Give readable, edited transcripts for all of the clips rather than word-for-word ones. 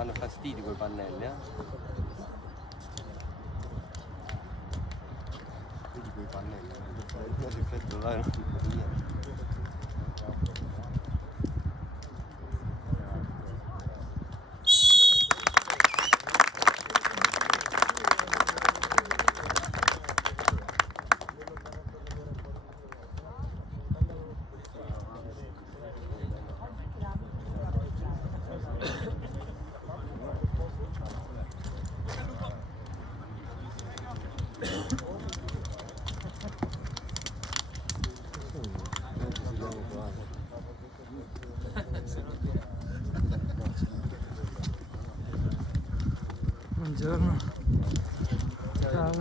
danno fastidio quei pannelli, Vedi quei pannelli, il effetto là non fa niente. Buongiorno. Ciao.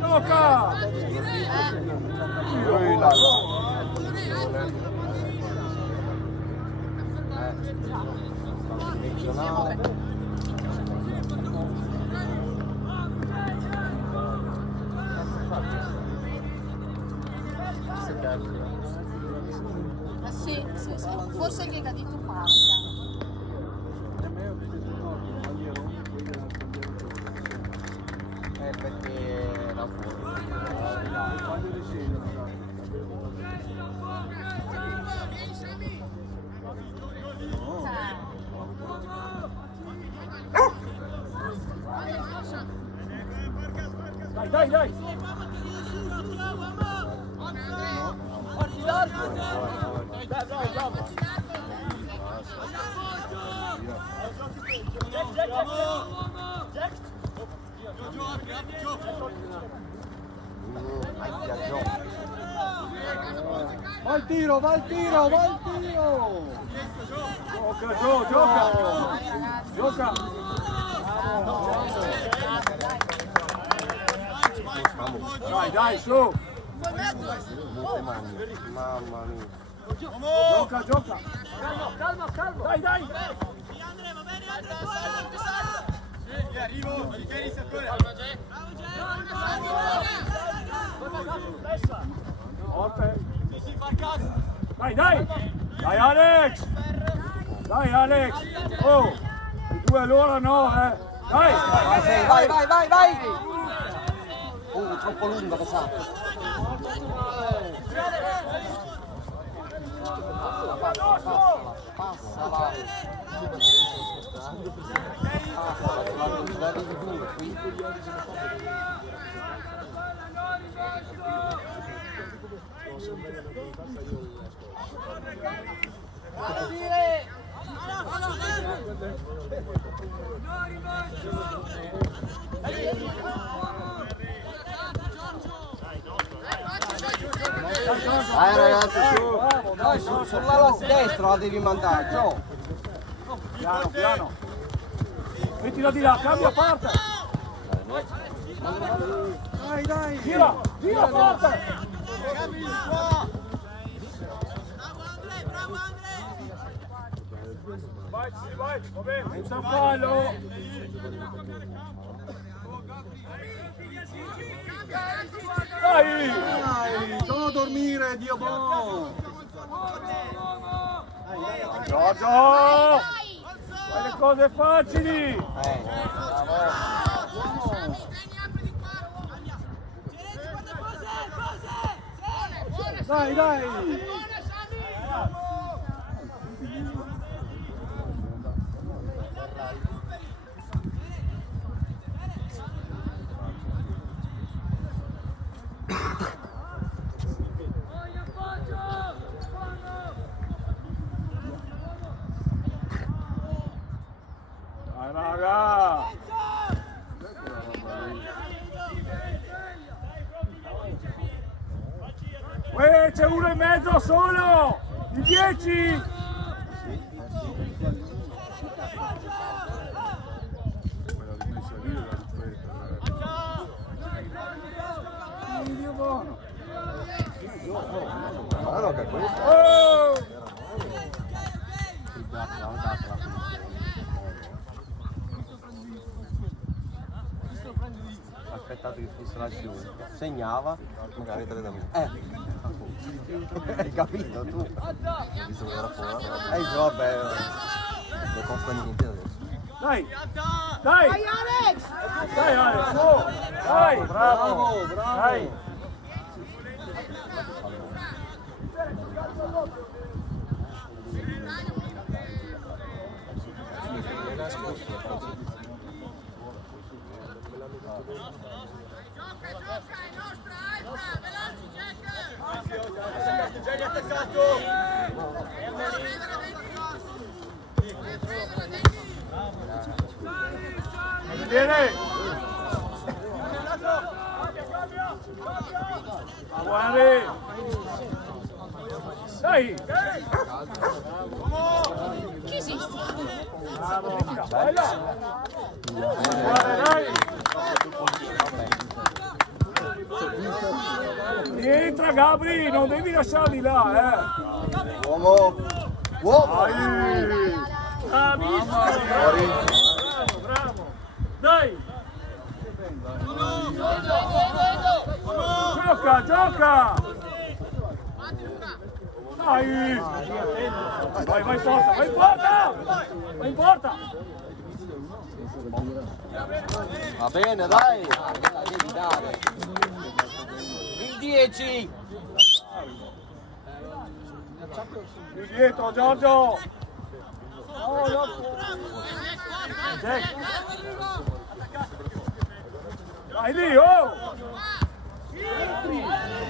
Gioca! Sì, forse gli è caduto Parca. Perché era fuori. Dai! Va il tiro! Gioca! Dai, su! Mamma mia. Gioca! Calma! Dai! Arrivo, tieni settore. Forte! Dai! Dai Alex! Oh! I due allora no, Dai! Vai! Troppo lungo, lo sa. Passala. Dai ragazzi, su! Dai, sulla destra la devi mandare, Gio! Piano! Mettila di là, cambia parte! Dai! Gira forte! Vai, va bene, senza fallo! Dai! Sono a dormire, Dio buono! Giorgio! Fai le cose facili! Dai! Dai raga! C'è uno e mezzo solo! Il 10! Dio buono! Guarda che questo! Oh! Aspettato che fosse la giù, segnava, magari 3 da me. Hai capito tu? Visto che era fuori. Vabbè, non costa niente adesso. Dai! Dai! Vai Alex! Dai Alex! Oh! Dai! Bravo, bravo. Dai! Viene! Guardi! Dai! Chi esiste? Bravo! Bella! Guarda, dai! Rientra Gabri, non devi lasciarli là, Uomo! Uomo! Dai! Bravissimo! Bravo, bravo! Dai! Gioca, gioca! Dai! Vai, vai in porta, vai in porta! Vai in porta! Va bene, dai! Devi dare! Il 10! Più dietro, Giorgio! Jack. Vai lì, oh!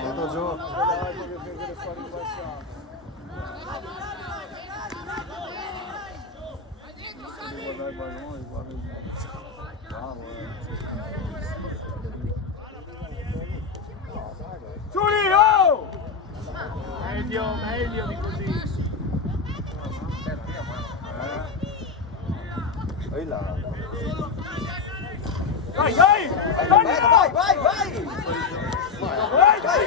Vado giù! Giulio! Oh! Meglio, meglio di così. Vai là! Dai, dai! Vai, vai, vai, vai! Vai, dai!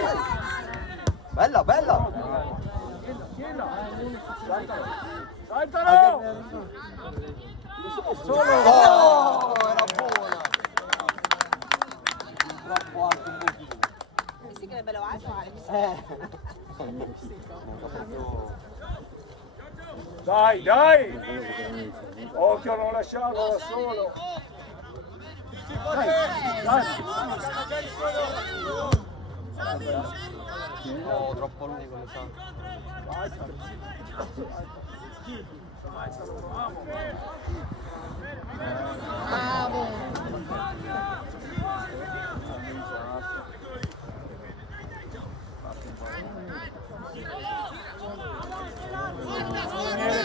Bella, bella! Saltalo! Oh, era buona! Troppo alto un pochino. Sì che è bello alto Alex. Dai, dai! Occhio a non lasciarlo da solo! Dai, dai! Oh, troppo lungo, mi sa. Bravo.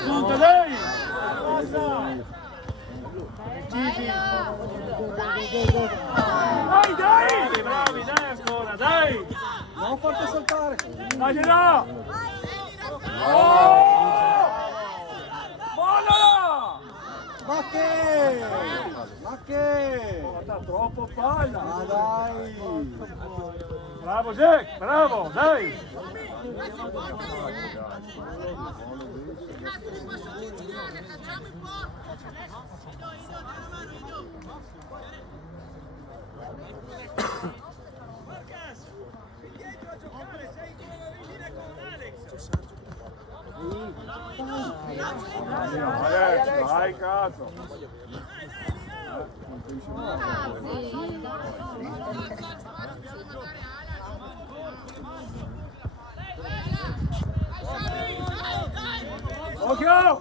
Punta, dai! Dai, dai! Bravi, dai ancora, dai! Non farti saltare. Dai là! Oh! Buona! Ma che? Ma che? Porta troppo palla! Ma dai. Bravo Jack, bravo, dai! Alex, vai cazzo! Occhio!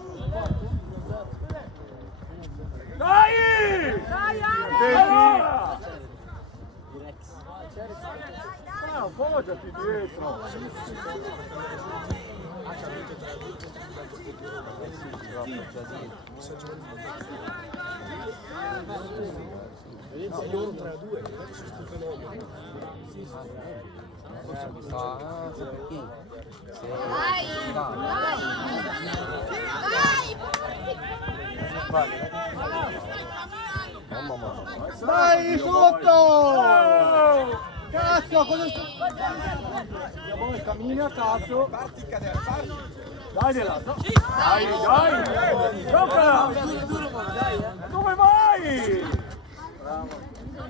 Dai! Dai Allora! Appoggiati dietro! Dai, sotto! Cazzo, cosa sta? Cammina, cazzo. Parti, cadere, parti. Dagliela! Dai, dai! Giocala! Dove vai?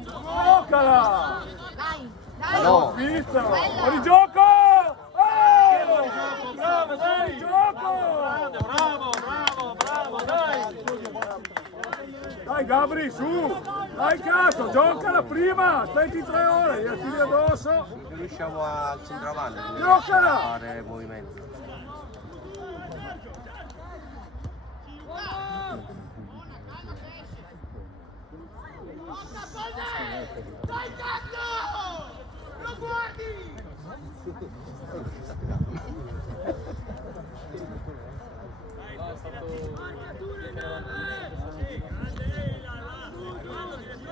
Giocala! Dai, No. Pizza! Fuori gioco! Bravo, dai, gioco! Bravo, dai! Dai Gabri, su! Dai cazzo, giocala prima! Aspetti 3 ore, gli tiri addosso! Non riusciamo al centravanno. Non Giocala! riusciamo a fare movimento. Dai cazzo! Lo guardi!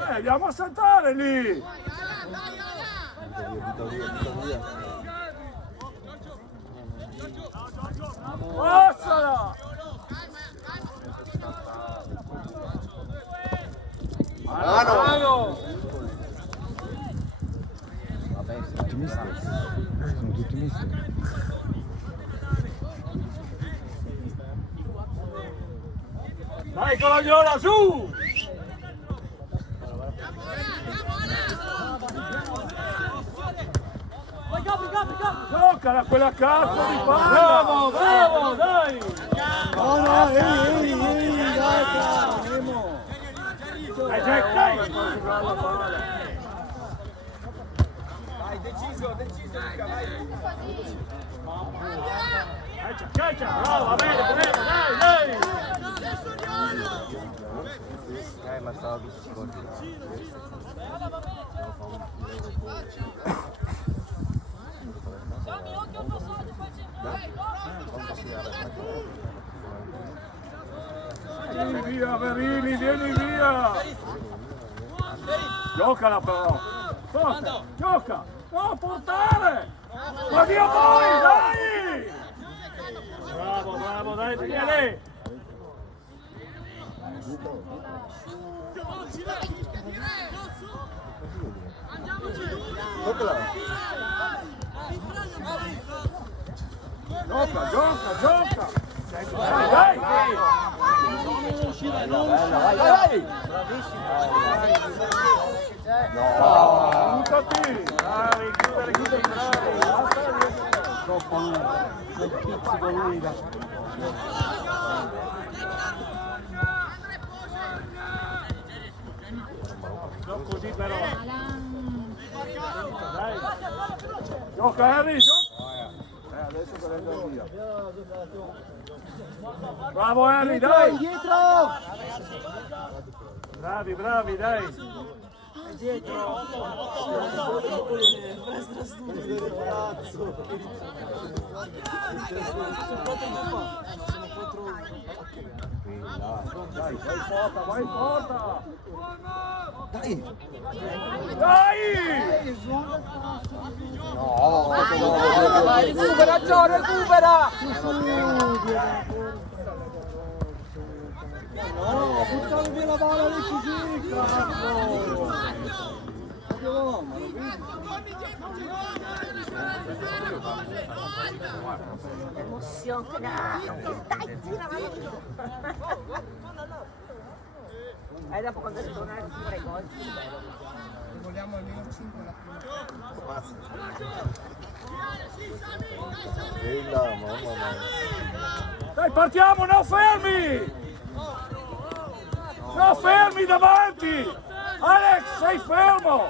Andiamo a saltare lì! Passala! Mano! Tutti misti. Sono tutti misti. Dai Colognola, su! Giocala quella cazzo di palla! Bravo, dai! No, ehi, dai, Nemo. Dai Jack, dai! Dai, deciso, Luca, vai. Caccia, bravo, bene, dai! Ma stava più Vieni via, Verini, vieni via! Giocala però! Forza, gioca! No, portare! Ma Dio poi, dai! Bravo, dai, vieni! Gioca! Dai! Vai! Buttati! Bravi, chiudere, bravi! Troppo lungo. Quel pizzico lunga. Non così però! Dai! Gioca Harry, gioca! Adesso prendo via! Bravo Harry, dai! Indietro! Bravi, dai! Vai porta! Dai! Dai! No! Vai, recupera, Gio, recupera! No, buttare via la palla del Cicini, cazzo! emozione. Dai, tira, dopo quando ritorna a fare gol. Vogliamo almeno 5 la prima. Mamma mia. Dai, partiamo, no fermi! No fermi davanti! Alex, sei fermo!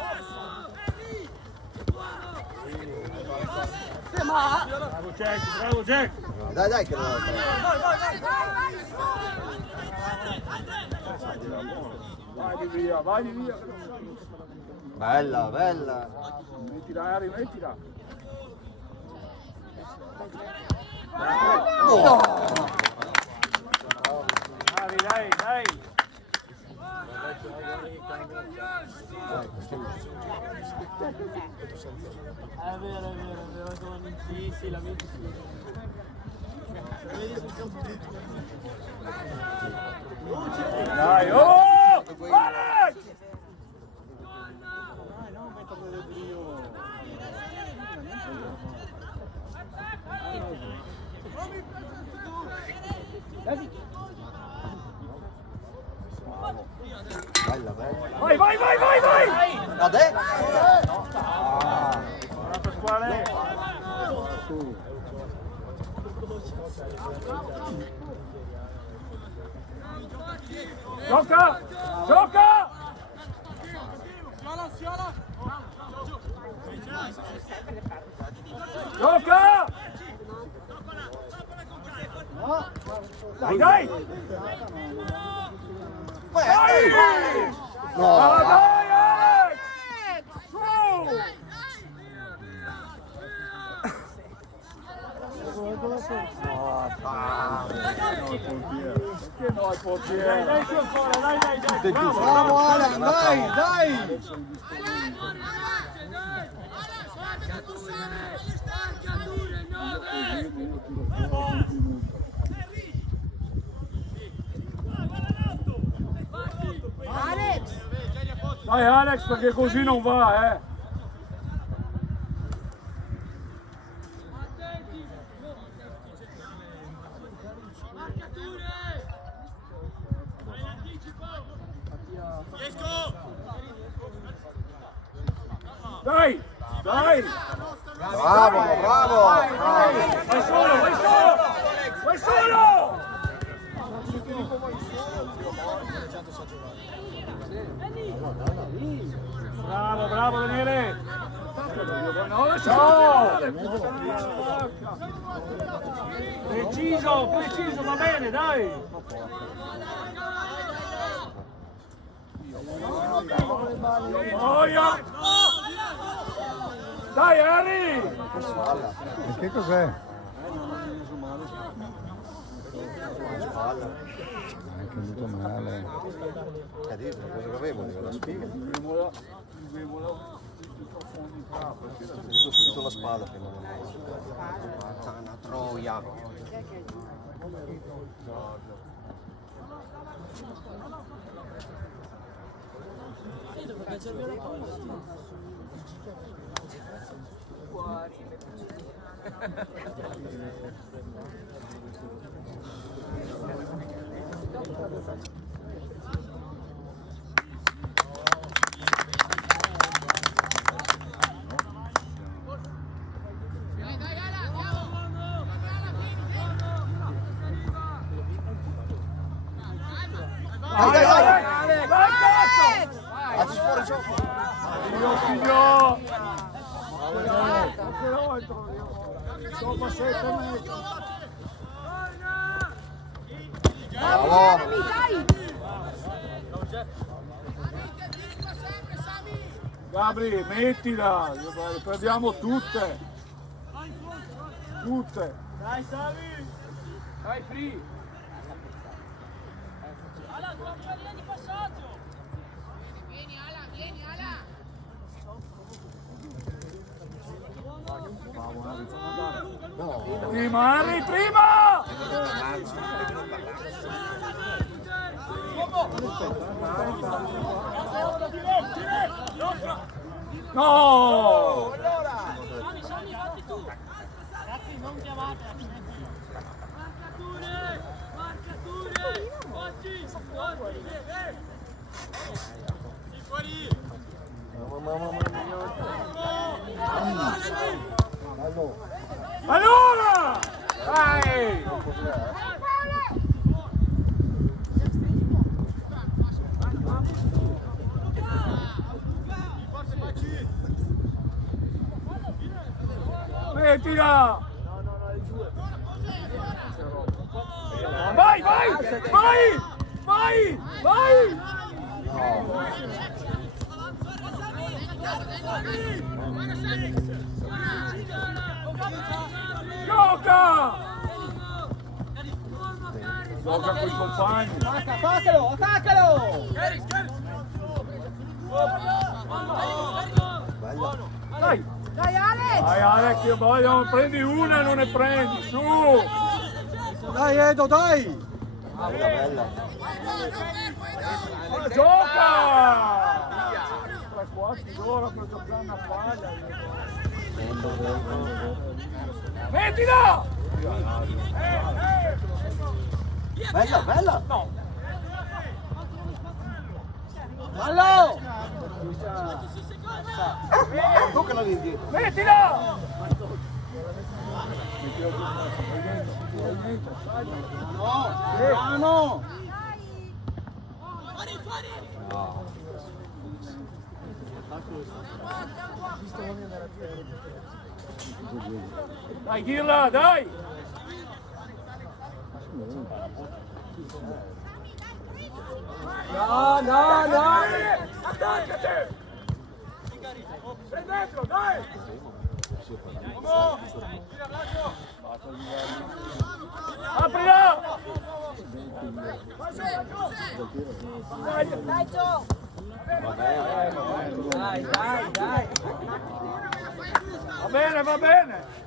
Bravo Jack! Dai, che non lo Vai di via! Bella! Mettila Harry, mettila! No! Bravi, dai! È vero, sono sì, la vedi sì. Vedi sul campo. Dai, oh! Alex! Dai, non metto quello Dio. Fammi Gioca! Gioca! Gioca! Dai, dai! Dai! No, Dai, Alex! Su! Perché no il portiere? Dai su ancora, dai, dai, dai! Bravo Alan, dai, dai! Dai Alex, perché così non va, eh! Dai! Dai! bravo, bravo! Vai solo, vai solo! Vai solo! Bravo, bravo Daniele! No, lasciamo! Preciso, preciso, va bene, dai! Noia! Dai Harry! Che cos'è? È caduto male. Cadevano, cosa avevano? La spiga? Subito la spalla prima. Una troia. Dai, dai, dai! Vai cazzo! Facci fuori gioco! Figlio! Sopra 7 metri! Bravo! Gabri, mettila! Le prendiamo tutte! Tutte! Dai Sami! Dai free! Ala, tua pallina di passaggio! Vieni Ala, vieni Ala. Prima, Harry, prima! No! Sami, fatti tu! Ragazzi, non chiamate! Marcature! Marcature! Oggi! Sì, fuori! Allora! Dai! Mettila! Vai, vai! Vai! Vai! Vai! Gioca! Gioca con i compagni! Attaccalo, attaccalo! Dai! Dai Alex! Dai Alex, io voglio, prendi una e non ne prendi, su! Dai Edo, dai! Bella, bella! Gioca! 3/4 d'ora per giocare una palla. Mettila! Bella, bella! No! Fallo! Toccala lì indietro! Mettila! No! Dai, Ghirla, dai! No, no, no! Attaccati! Sei dentro, dai! Aprila! Dai, Gio! Dai, dai, dai! Va bene, va bene!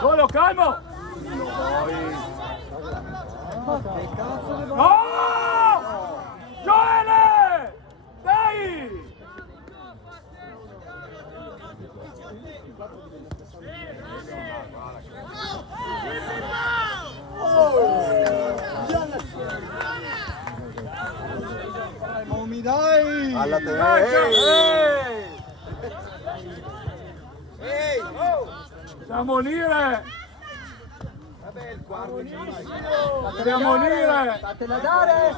Solo calmo! No! Gioele! Dai! Momi, dai! Alla Dobbiamo unire! Dobbiamo unire! Fatela dare!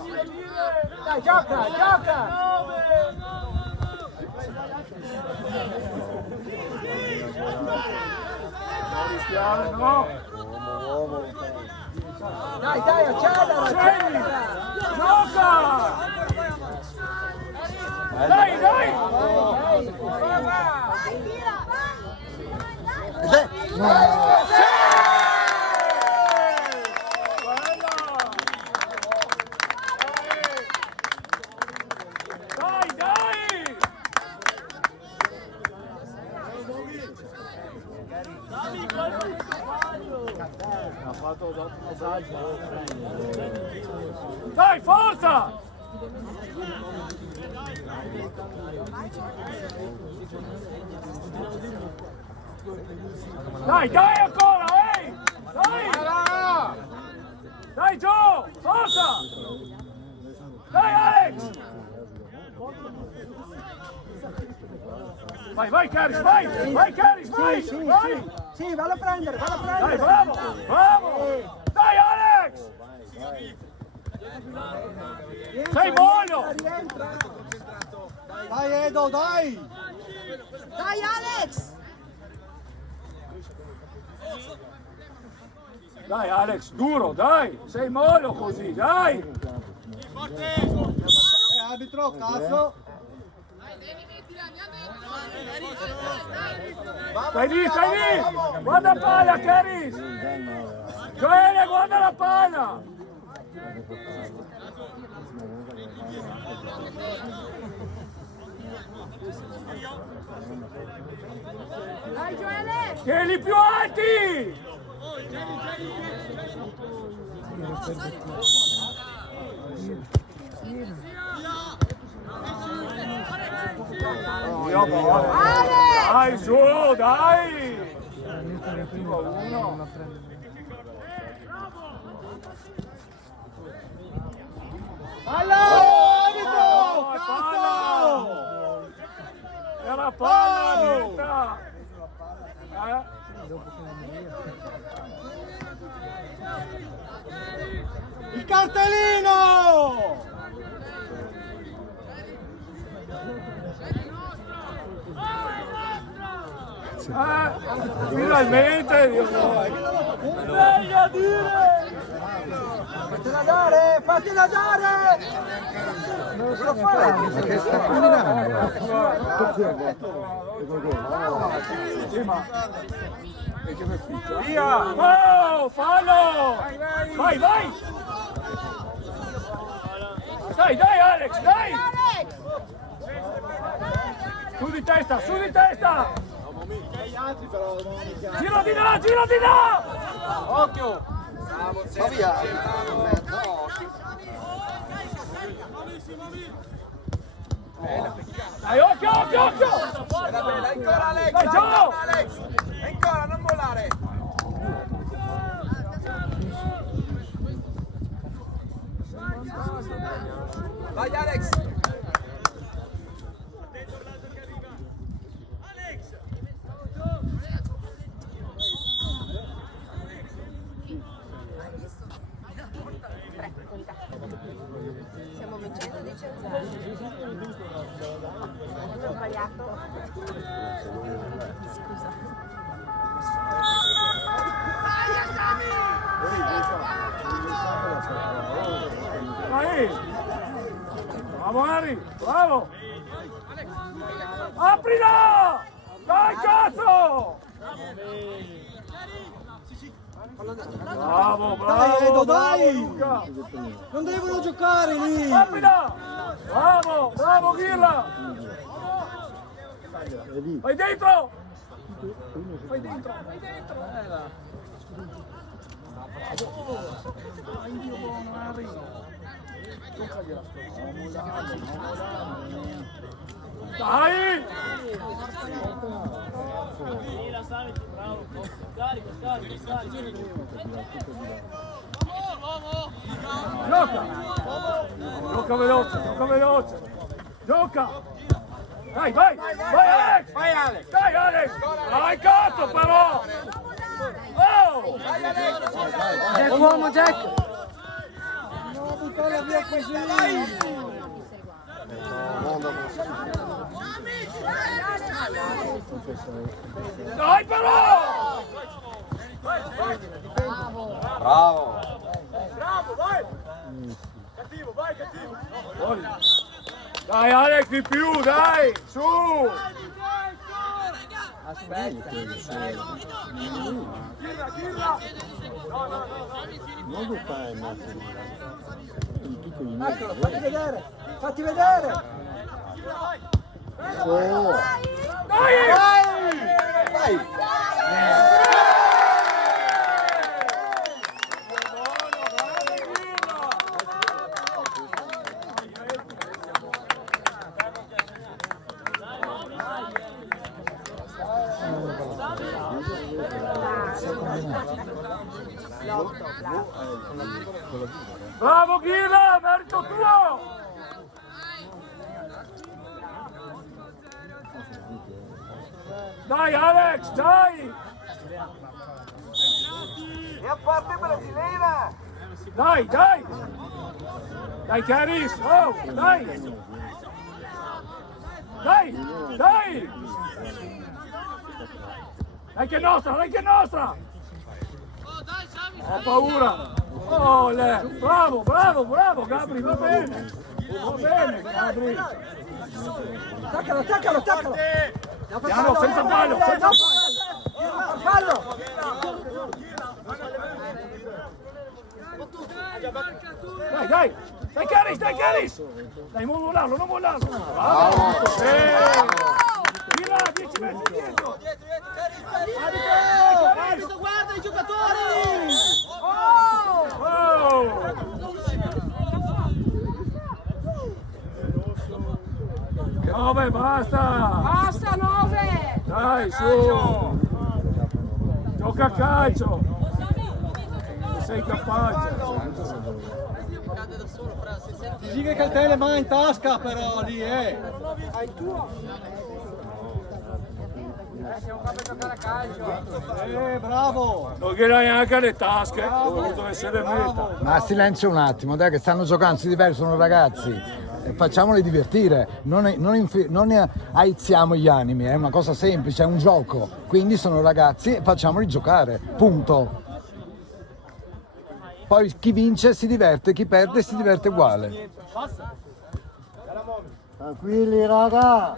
Dai, gioca, gioca! Non rischiare, no! Dai, dai, accelera! Scegli! Accelera! Gioca! Dai, dai! Dai, dai! Dai, forza! Dai, dai ancora, ehi! Dai! Dai, Gio! Forza! Dai, Alex! Vai, vai, Caris, vai! Vai, Caris, vai! Sì, Vai! sì, vallo a prendere, vallo a Dai, prendere! bravo! Bravo! Dai, Alex! Sei buono! Rientra! Dai, Edo, dai! Dai, Alex! Dai, Alex, duro, dai! Sei mollo così, dai! Arbitro, cazzo! Stai lì, stai lì! Guarda la palla, Caris! Gioele, guarda la palla! Dai, Gioele! Tieni più alti! Dai, su, dai! Arbitro! Cazzo! Era palla, vinta! Il cartellino! Finalmente! Meglio a dire! Fatela dare! Fatela dare! Non lo so fare! Perché sta camminando? Via! Oh, fallo! Vai, vai! Dai, dai Alex, dai! Alex! Su di testa, su di testa! Giro di là, giro di là! Occhio! Ma via! Dai, occhio, occhio, occhio! Ancora Alex! Dai, giù! Alex! Ancora, non mollare! Vai Alex! Stiamo vincendo di Cesare. Ho sbagliato. Scusa. Vai! Bravo Ari, bravo! Aprila! Dai cazzo! Bravo, bravo! Dai, Edo, dai! Luca. Non devono giocare lì! Aprila! Bravo, bravo Ghirla! Vai dentro! Vai dentro, vai dentro! Dai! Tira, Saviti, bravo. Carico, carico, carico. Gioca! Gioca veloce, gioca veloce! Gioca! Dai, vai! Vai Alex! Vai Alex! Dai Alex! Dai cazzo però! Oh! Vai Alex! Jack uomo, Jack! Non buttarla via così! Dai però! Bravo! Bravo, vai! Cattivo, vai cattivo! Dai Alex di più, dai! Su! Aspetta! Ghirla, ghirla! Non lo fai, Eccolo, fatti vedere! Fatti vedere! oh, Dai! Dai! Bravo Ghirla, merito tuo! Dai Alex, dai! E a parte brasiliana! Dai, dai! Dai Caris, oh, dai! Dai, dai! Dai che è nostra, dai che è nostra! Ho paura! Oh, bravo, bravo, bravo Gabri, va bene! Va bene Gabri! Attaccalo, attaccalo, attaccalo! Piano, senza fallo, senza fallo! Fallo! Dai, dai! Dai Caris, dai Caris! Dai, non mollarlo, non mollarlo! Bravo! Di là, 10 metri dietro! Guarda i giocatori! Oh! 9, basta! Basta 9! Dai, su! Gioca a calcio! Sei capace! Dici che il telema in tasca però lì, Hai il tuo? Siamo qua per giocare a calcio! Bravo! Non gliel'hai neanche alle tasche, ho voluto essere meta! ma silenzio un attimo, dai che stanno giocando, si divertono ragazzi. Facciamoli divertire, non aizziamo gli animi, è una cosa semplice, è un gioco, quindi sono ragazzi e facciamoli giocare, punto. Poi chi vince si diverte, chi perde si diverte uguale. Tranquilli raga!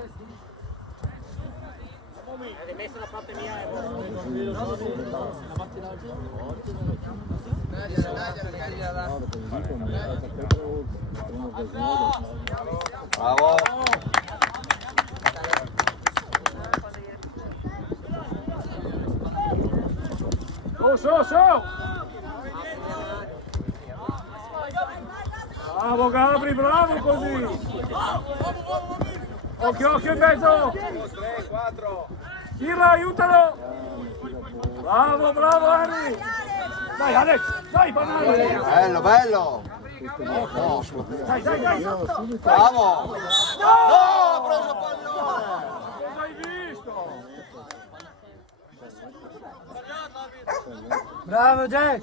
Bravo! Su! Bravo Gabri, bravo così! Occhio in mezzo! 3, 4. Tira, aiutalo! Bravo Henry! Dai Alex, dai banale! Bello! Dai! Bravo! No, ha preso il pallone! Cosa hai visto? Bravo Jack!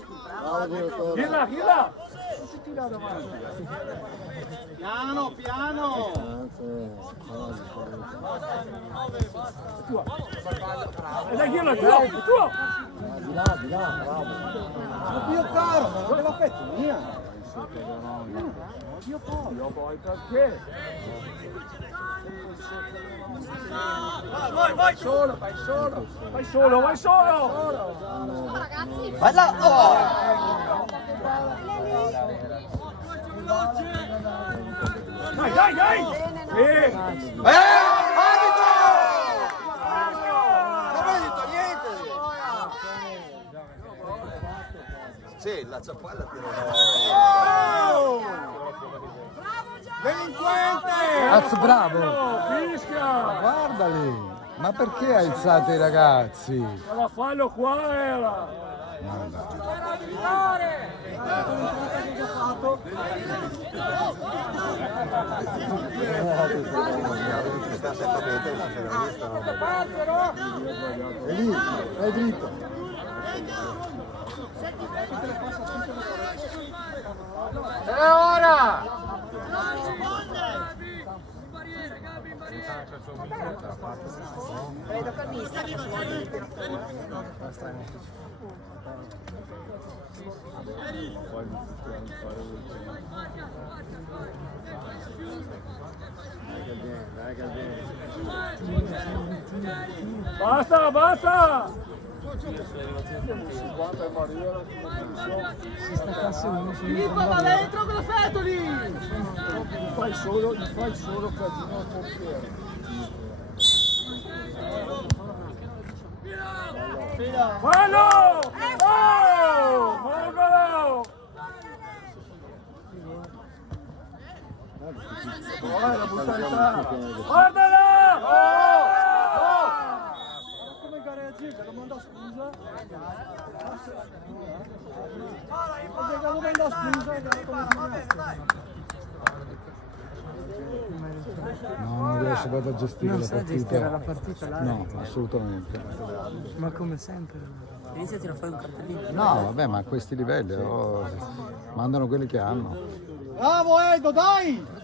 Ghilla! Piano! E dai Ghilla, tuo! Di là, bravo! Dio caro, ma non me l'ha fatto mia! Io poi perché? Vai solo! Vai là! Oh! Dai! Arbitro! Non hai detto niente! Sì, la zappalla Delinquente! Cazzo, bravo! Fischia! Guardali! Ma perché alzate i ragazzi? Ma fallo qua era! Sta sempre È lì, è dritto! E ora! Basta! Si staccasse uno su Filippo va dentro, cosa fai lì? Gli fai solo casino al portiere. Fallo! Oh! Mogolo! La brutalità! Guardala! come gareggia, lo manda a scusa. Lo manda a scusa. No, non riesce proprio a gestire Non la sa partita. gestire la partita là. No, assolutamente. Ma come sempre. Inizia a tirare fuori un cartellino. No, vabbè, ma a questi livelli mandano quelli che hanno. Bravo Edo, dai!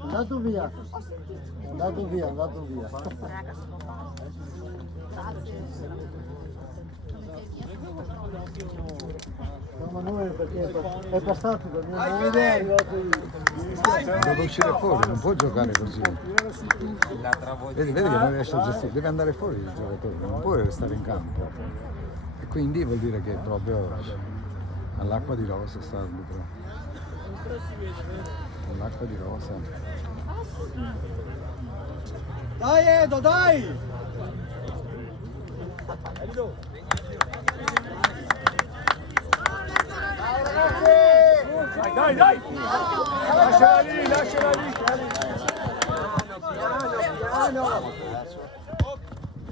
Andato via. No, ma noi perché è passato per me. Deve uscire fuori, non può giocare così. Vedi che non riesce a gestire, deve andare fuori il giocatore, non può restare in campo. E quindi vuol dire che proprio all'acqua di rosa sta arbitro. All'acqua di rosa. Dai Edo, dai! Dai! Lasciala lì!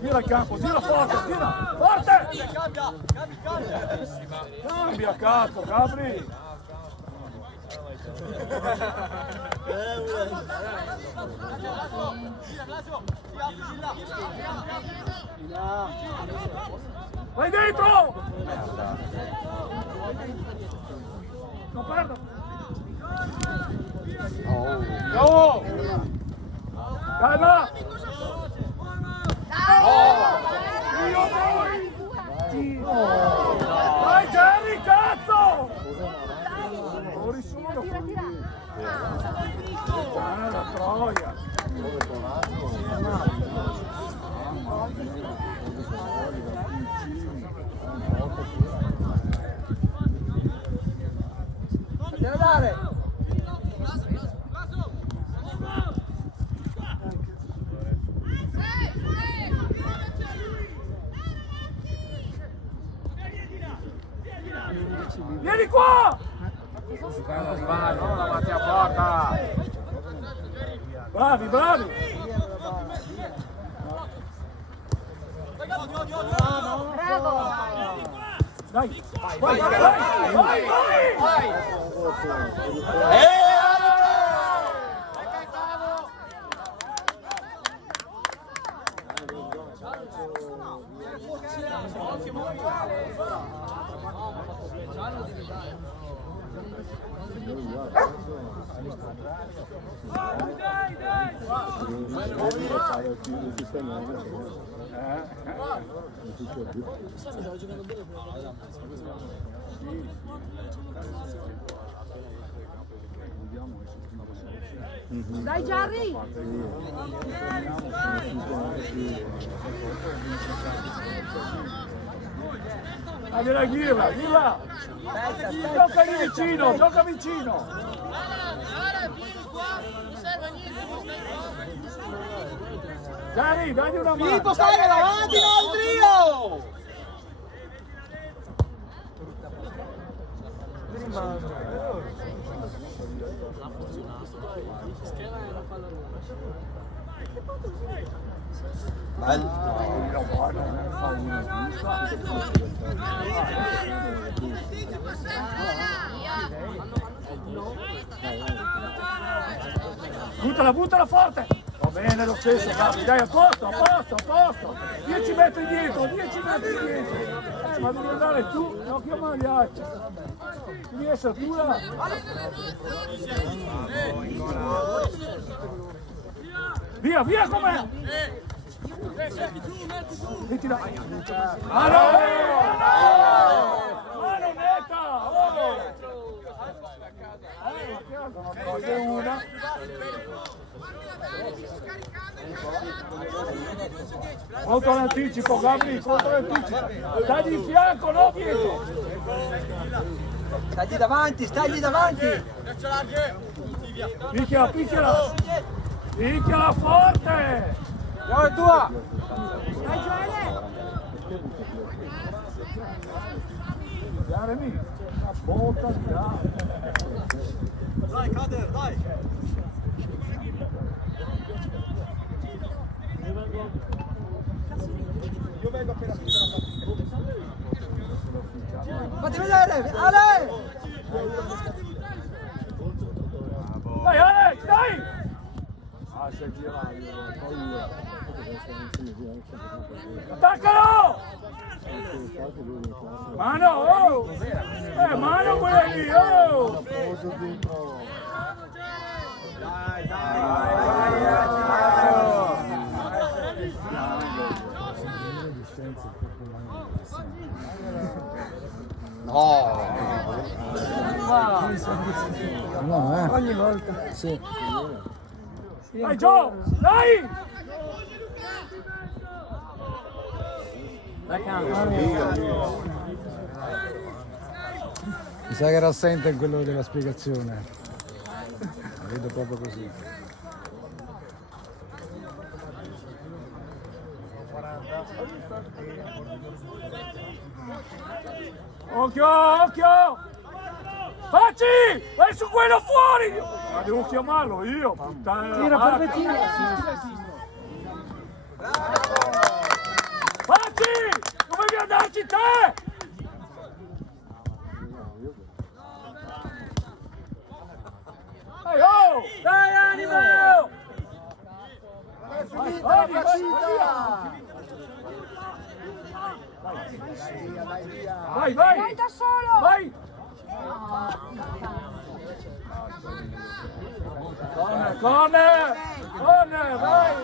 Tira il campo, tira forte! Cambia, cazzo, Gabri! Vai dentro! Non perdo! No! Calma! Io voi! Vai Jerry, cazzo! Fuori solo! La troia! Devo dare! Vieni qua! No, davanti a porta! Bravi, bravi! Dai! Vai, vai, vai! Dai Jerry! Dai la ghira, ghira! Gioca lì vicino, gioca vicino! Jerry, dagli una mano! Filippo, stai davanti, non trio! Buttala, buttala forte! Va bene lo stesso, Gabi, dai, a posto, a posto, a posto! 10 metri dietro, 10 metri dietro! Ma devi andare tu, no, che mariachi! Devi essere tu là! Via, via com'è! Metti là! Mano! Mano netta! Una. Contro l'anticipo, Gabri, contro l'anticipo. Stai di fianco, no dietro. Stagli davanti, stagli davanti! Picchiala, picchiala. Picchiala forte. No, è tua! Dai Gioele! Jeremy, una botta di là. Dai, Kader, dai! Io vengo appena finita la partita. Fatti vedere, Ale! Dai Alex, dai! Ah, sei girato, paura. Attaccalo! Mano, oh! Mano quella lì, oh! Dai, No, Ogni volta. Sì. Dai Gio, dai! Mi sa che era assente in quello della spiegazione. La vedo proprio così. Occhio, occhio! Facci! Vai su quello fuori! Ma devo chiamarlo io, puttana. Tira per Bettina. Facci! Dovevi andarci te! Ehi, oh! Dai, animo! È finita la partita! Vai, vai! Vai da solo! Vai! Corner! Corner, vai!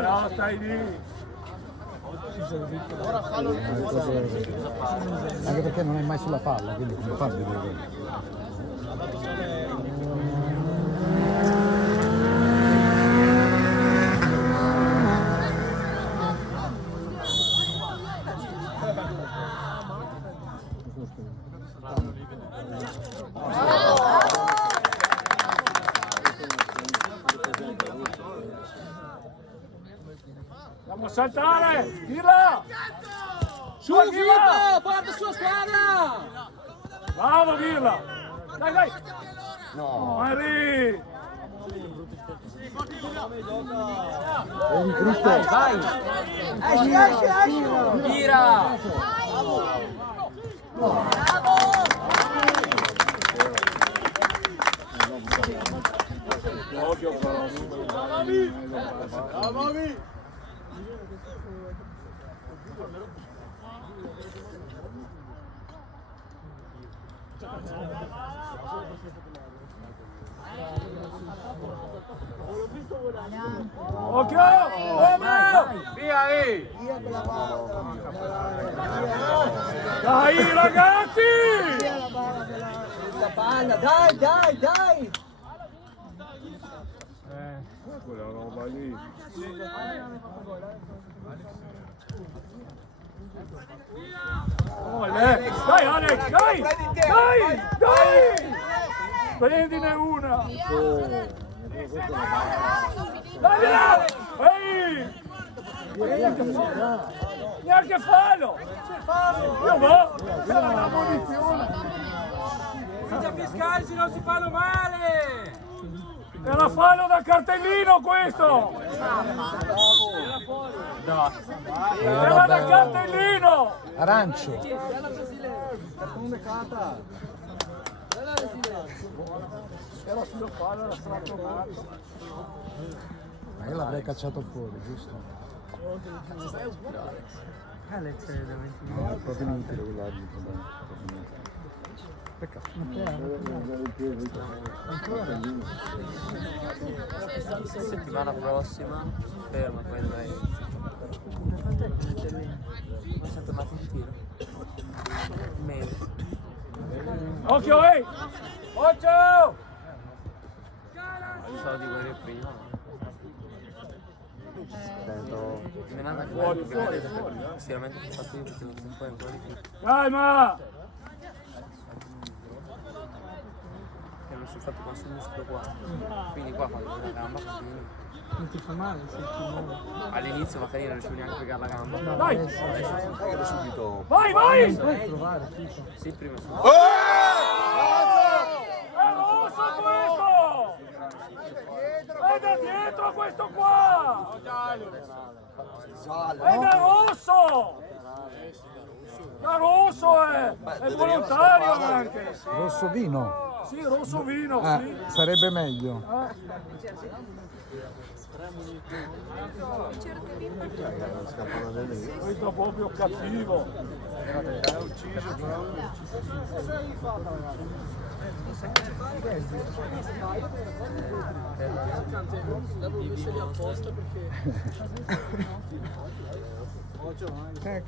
No, stai lì! Anche perché non è mai sulla palla, quindi come fa a vedere quello? Andiamo a saltare! Tira! Su, Virla! Porta sua squadra! Bravo, Virla! Dai, dai! No! Henry! Vai! Esci, esci, esci! Tira! Occhio! Romeo! Via lì! Dai, ragazzi! La palla, dai, dai, dai! Quella roba lì. Dai Alex, dai! Dai! Dai! Prendine una! Dai là! Ehi! Neanche fallo! Io va! C'era una munizione! Senza fiscali se non si fanno male! Era fallo da cartellino questo! Era da cartellino! Arancio! Era sullo fallo, era strappato. Ma io l'avrei cacciato fuori, giusto? No, è proprio inutile quell'arbitro. Peccato. Settimana prossima, ferma, poi dovrai. Non sono tornato in tiro. Meno. Occhio, ehi! Occhio! Non so di guarire prima. Menata Fuori, fuori. Sicuramente ho fatto io perché non puoi ancora di più. Calma! Che non sono fatto con sul muscolo qua. Quindi qua quando la gamba Non ti fa male, sei più nuovo. all'inizio magari non riuscivo neanche a piegare la gamba. Vai! Sai che subito. Vai, vai! Puoi provare, tipo. Sì, prima sì. È rosso questo! È da dietro questo qua! È da rosso! Da rosso è volontario anche! Rosso vino? Sì, rosso vino, sì! Sarebbe meglio. Questo è proprio cattivo!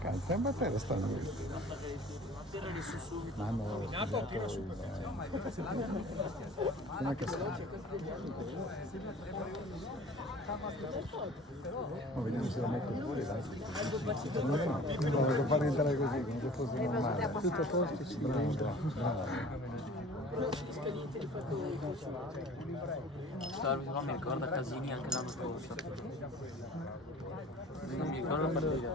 Cazzo, in batteria stanno questi. Ma hanno come che sta? Ma vediamo se la metto fuori, dai. No, no, devo fare entrare così, come se fosse normale. Tutto a posto, ci bravo. Questo qua mi ricorda Casini anche l'anno scorso. Non mi ricordo la partita.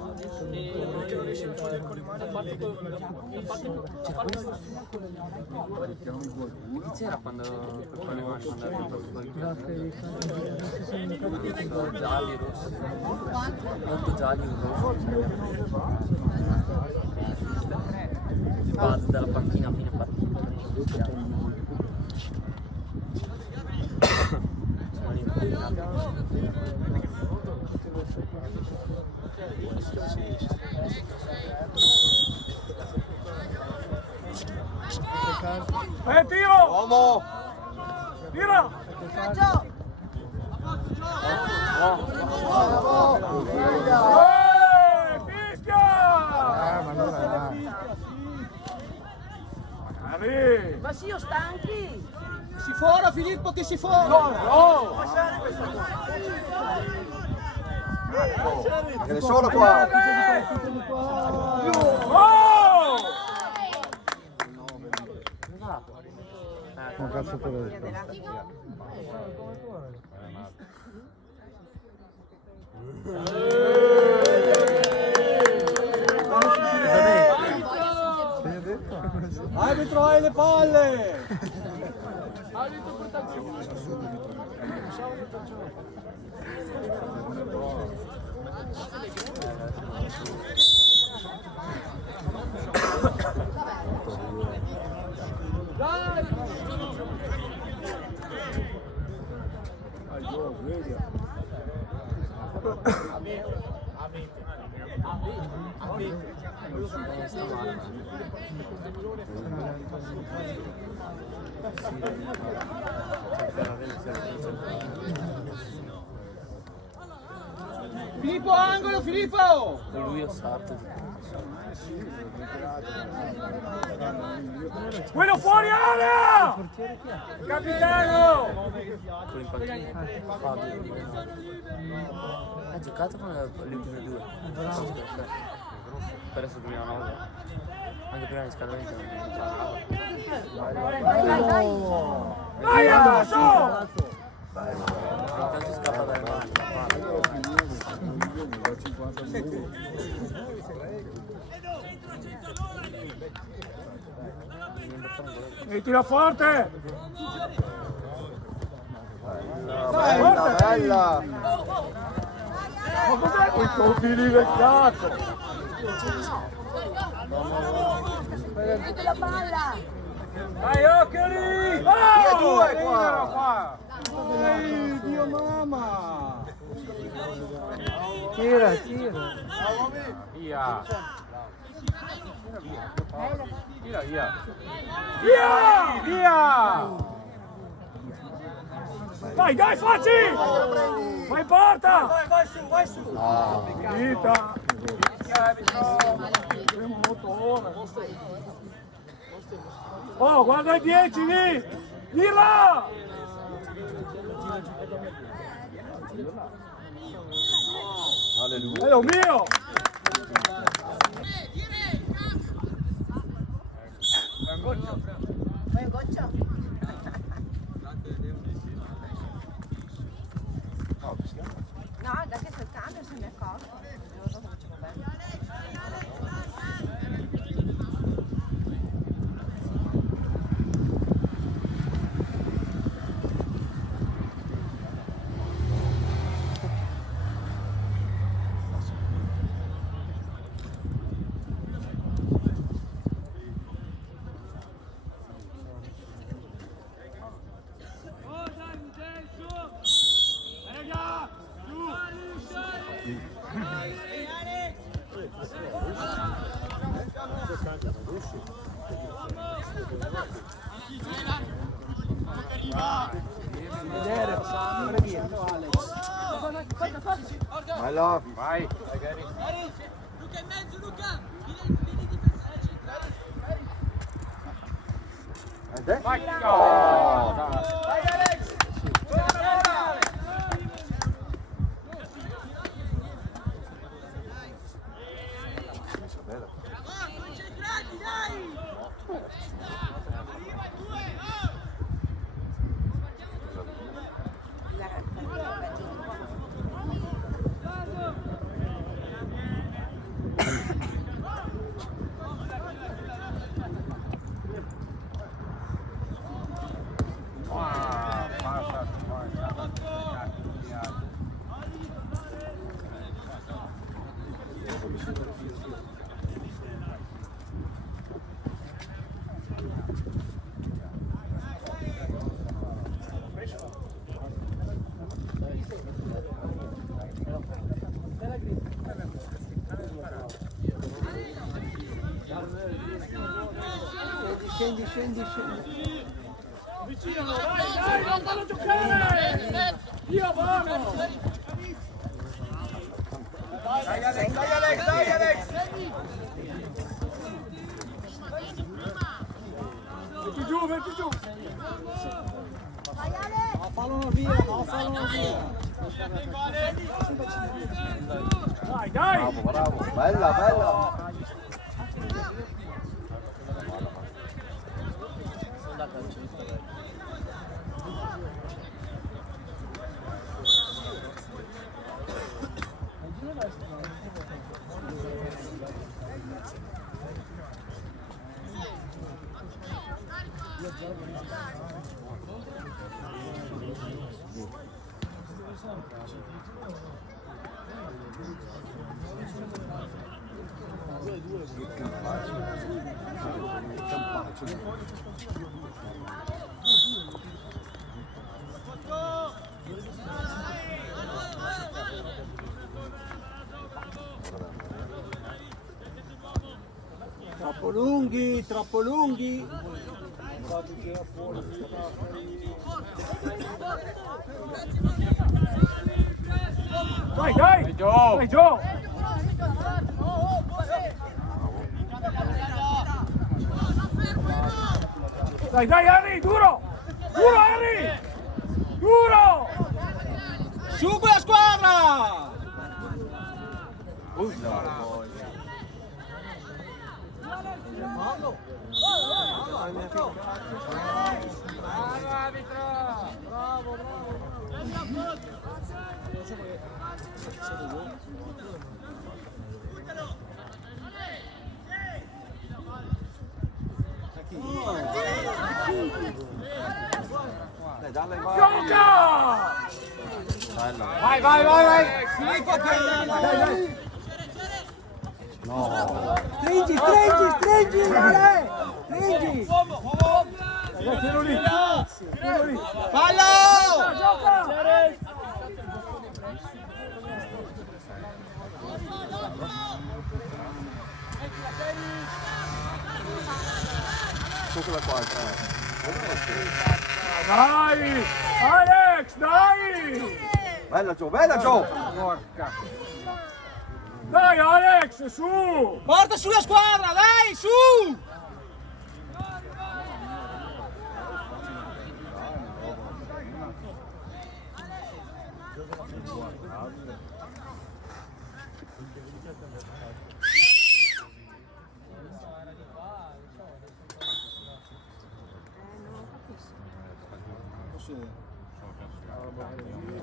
Chi c'era quando per quale match andava fuori? Gialli, rossi. Molto gialli, rossi. base della panchina a fine partita. Tiro! Uomo! Tira! Fischia! Ma allora Magari! Ma sì, ho stanchi! Si fuori Filippo che si fuori! Oh! Ce ne sono qua! Oh! un cazzo te lo dico. Arbitro hai le palle! Filippo angolo, Filippo! Lui è sarto. Quello fuori area! Capitano! Con il panchino. Fabio di Venezia. Ha giocato con le ultime due. Per adesso 2009. Anche prima di scadimento. Dai addosso! Intanto scappa dai mani. E tira forte! Bella, bella! Ma cos'è quei confini del cazzo? Prendete la palla! Dai occhiali! Via due qua! Dio mamma! Tira! Via! Dai, facci! Vai in porta! Vai su! Vita! Oh, guarda i 10 lì! Tira! Alleluia! È lo mio! Vai un goccio! No, dai che sul cambio se mi accorgo. Non so come facciamo bene. Vai là! Vai! Luca in mezzo, Luca! Vai! Vai Alex! Concentrati, dai! Wow. scendi, scendi. Vicino, dai, non fallo giocare! Io vado! Dai Alex! Metti giù! Fallo via! Dai! Bravo, bella! Troppo lunghi! Dai, Gio! Dai, Harry, duro! Harry! Duro! Su quella squadra! Gioca! Vai! Stringi, Ale! Stringi! Tiro lì! Fallo! Gioca! Dai! Alex, dai! Bella Gio! Dai Alex, su! Porta sulla squadra, dai, su!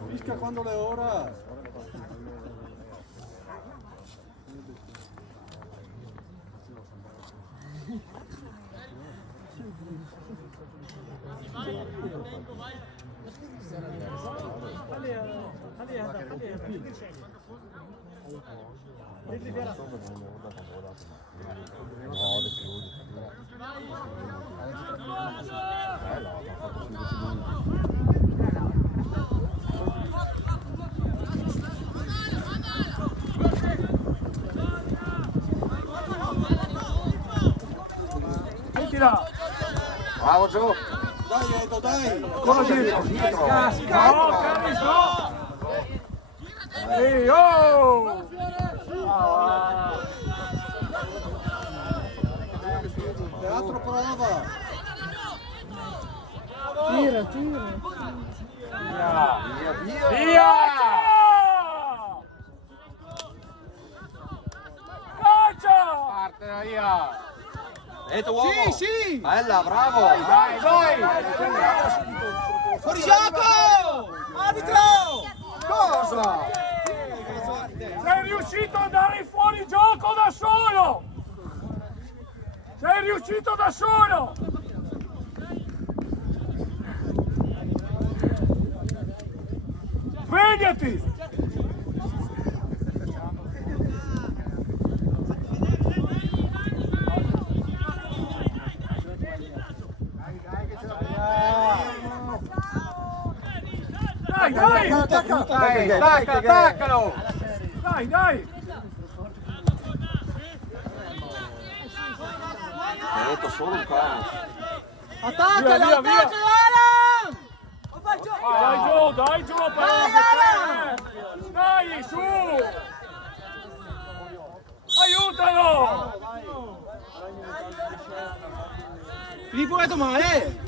Fischia quando le ora. Mettila! Bravo Gio! Dai Edo, dai! Cosa dietro? No, Caris, no! Ehi, oh! Teatro prova! Via! Calcia! Parte via! Eto uomo! Sì! Bella, bravo! Dai! Fuori gioco! Arbitro! Cosa? Sei riuscito ad andare fuori gioco da solo! Sei riuscito da solo! Svegliati! Dai! Attaccalo! Dai! Ho detto solo un cane. Attaccalo, Via, via, via. attaccalo, Alan! Lo faccio io! Dai giù, dai, su! Aiutalo! Filippo è male!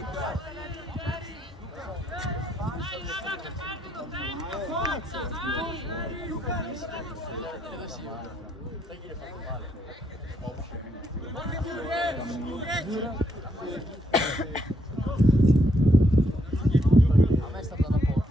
A me sta andando poco.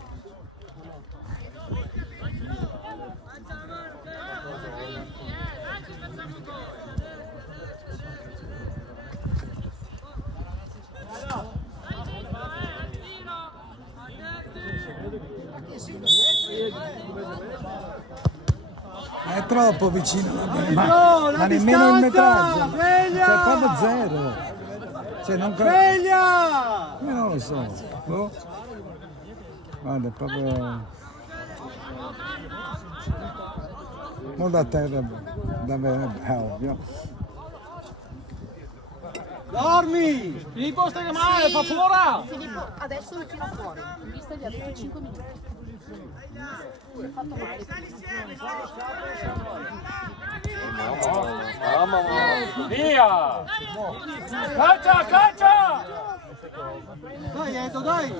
È troppo vicino, vabbè, No, la ma nemmeno il distanza! metraggio. Sveglia! Cioè proprio zero. Cioè non Sveglia! non lo so. Boh. Guarda, è proprio. Non da terra, è ovvio. Dormi! Filippo stai male, fa fuori! Filippo, adesso lo tiro fuori, in vista di altri 5 minuti. Si è fatto male. Mamma mia. Via! Caccia, caccia! Dai Edo, dai!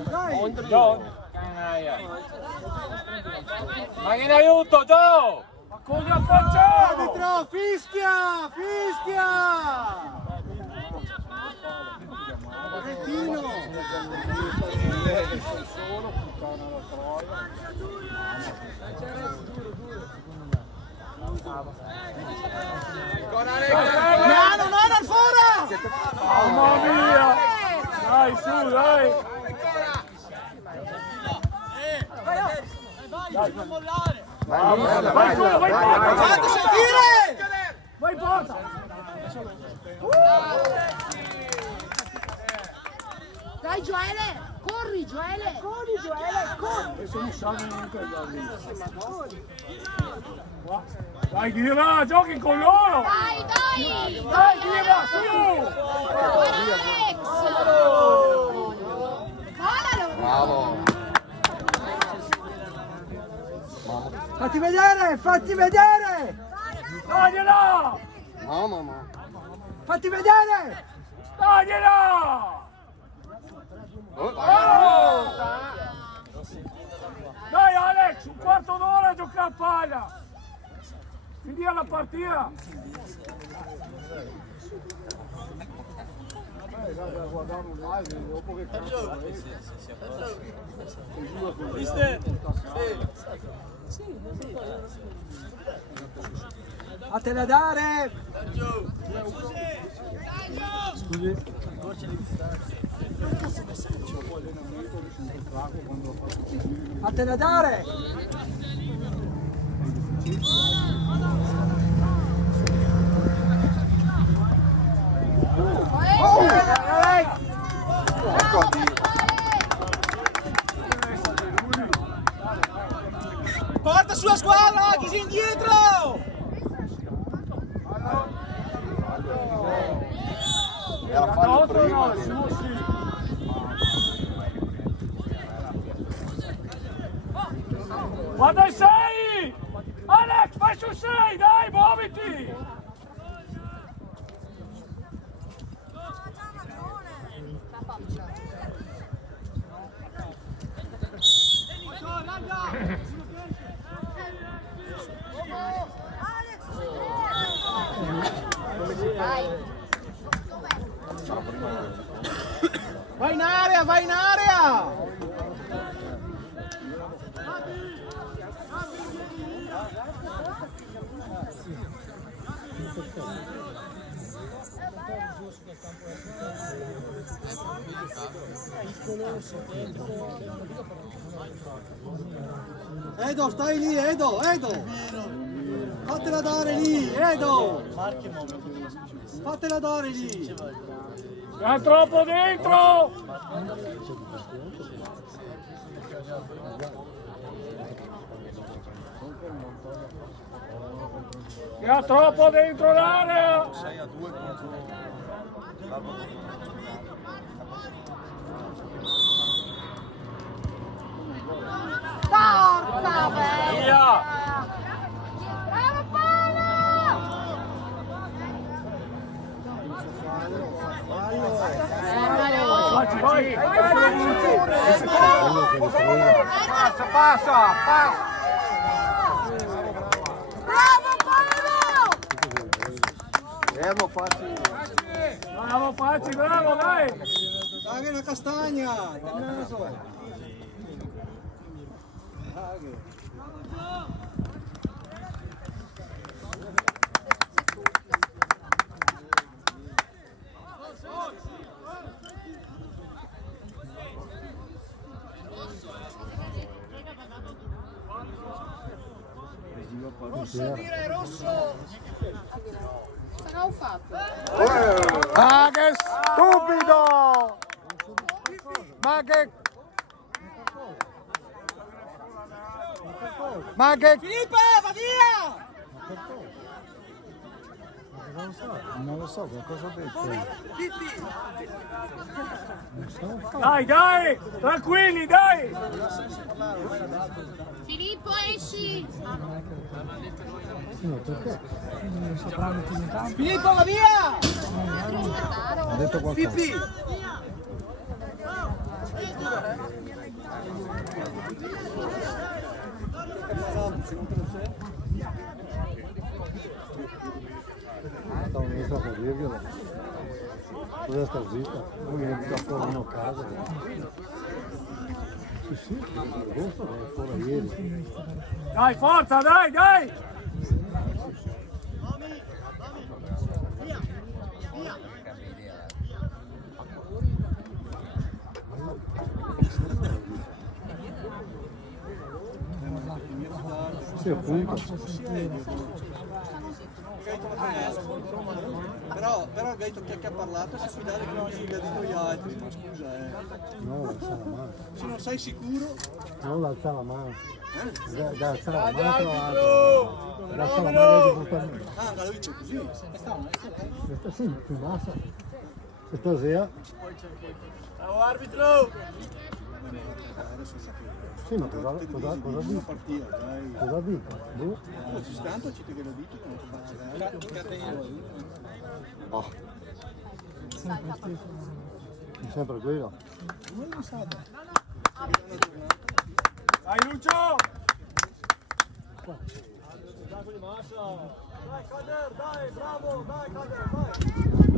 Ma che ne aiuto, Gio! Ma cosa facciamo? Arbitro, fischia! Fischia! Cretino! Piano, non al fuori! Mamma mia! Dai, su, dai! Vai tu, vai porta! Fate sentire! Vai porta! Dai Gioele, corri Gioele! Corri Gioele, corri! E sono sani dai, chi va, giochi con loro! Dai, dai! Dai, chi va, su! Alex! Guardalo! Bravo. Fatti vedere, fatti vedere! Dagliela! Mamma. Fatti vedere! Dagliela! Oh, Dai Alex, un quarto d'ora a giocare a palla! Finì la partita! A te da dare! Scusi? A te da dare! Porta sulla squadra, chi si indietro! Era fallo prima. Guarda il 6! Alex, vai sul 6, dai, muoviti! Vai in area, vai in area! Edo, stai lì, Edo! Fatela dare lì, Edo! Fatela dare lì! È troppo dentro! È troppo dentro l'area! Porca bestia! Bravo Passa! Bravo Paolo! Fermo, facile. Bravo Facci, bravo, dai! Dai una castagna! Dal naso! Rosso dire rosso! Sarà un fatto. Ma che stupido! Ma che... Filippo, va via! Non lo so, qualcosa ho detto. Dai, tranquilli, dai! Filippo esci! Filippo, va via! Ha detto qualcosa. Pipì! Non so cosa dirglielo. Cosa sta zitta? Lui mi sta fuori in casa. Sì, agosto è fuori ieri. Dai, forza, dai! Sì, appunto. Però il gaito che ha parlato si fidare che non si detto gli altri, ma scusa No, alza la mano. se non sei sicuro Non alza la mano. Da alza la mano tra l'altro. Da alza la mano di portare. ah lui dice così Questa sì, più bassa. Stasera. ciao arbitro Sì, ma cosa dico? partita dai Cosa dico? Boh. ci tanto ci te che lo dico non ti faccio Oh. È sempre quello. Dai, Lucio!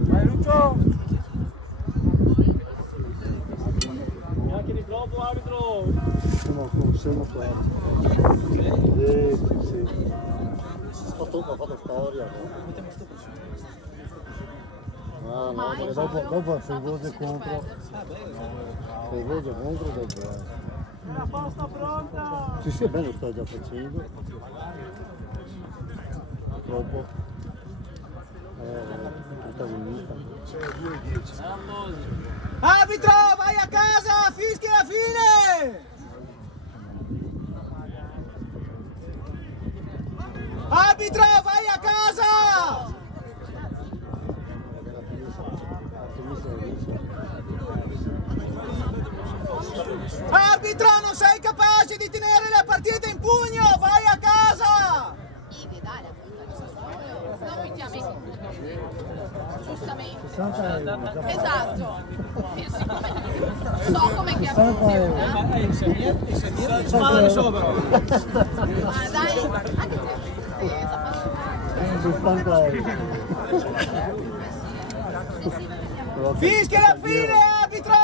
Dai, Lucio! Neanche di troppo, arbitro! Siamo qua. Sì. Ho fatto storia. No, perché dopo se voce contro. Se voce contro dopo. La pasta pronta! Sì, è bello, sto già facendo. Troppo. Protagonista. arbitro vai a casa fischia la fine arbitro vai a casa arbitro non sei capace di tenere la partita in pugno vai a casa Giustamente. Esatto. So come che funziona. Ma dai, anche fischia la fine arbitro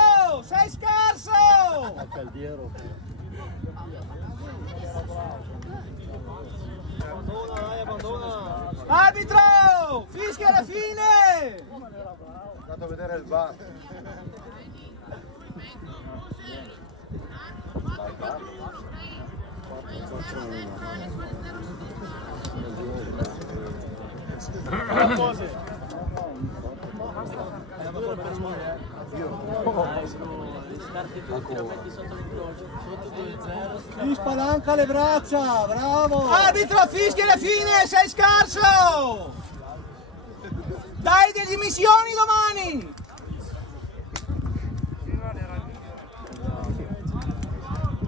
sei scarso Caldiero. arbitro fischia la fine Andato a vedere il bar. Gli spalanca le braccia, bravo! Arbitro, fischia la fine, sei scarso! Dai delle missioni domani!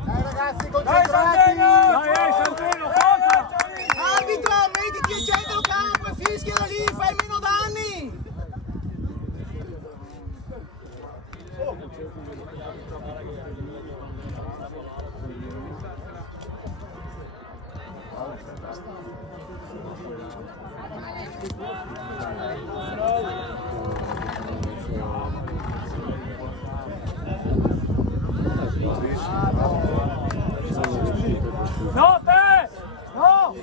Dai ragazzi, concentrati! Dai, Sandrino, forza! Arbitro, mettiti al centrocampo e fischia da lì, fai meno danni! No, te! No!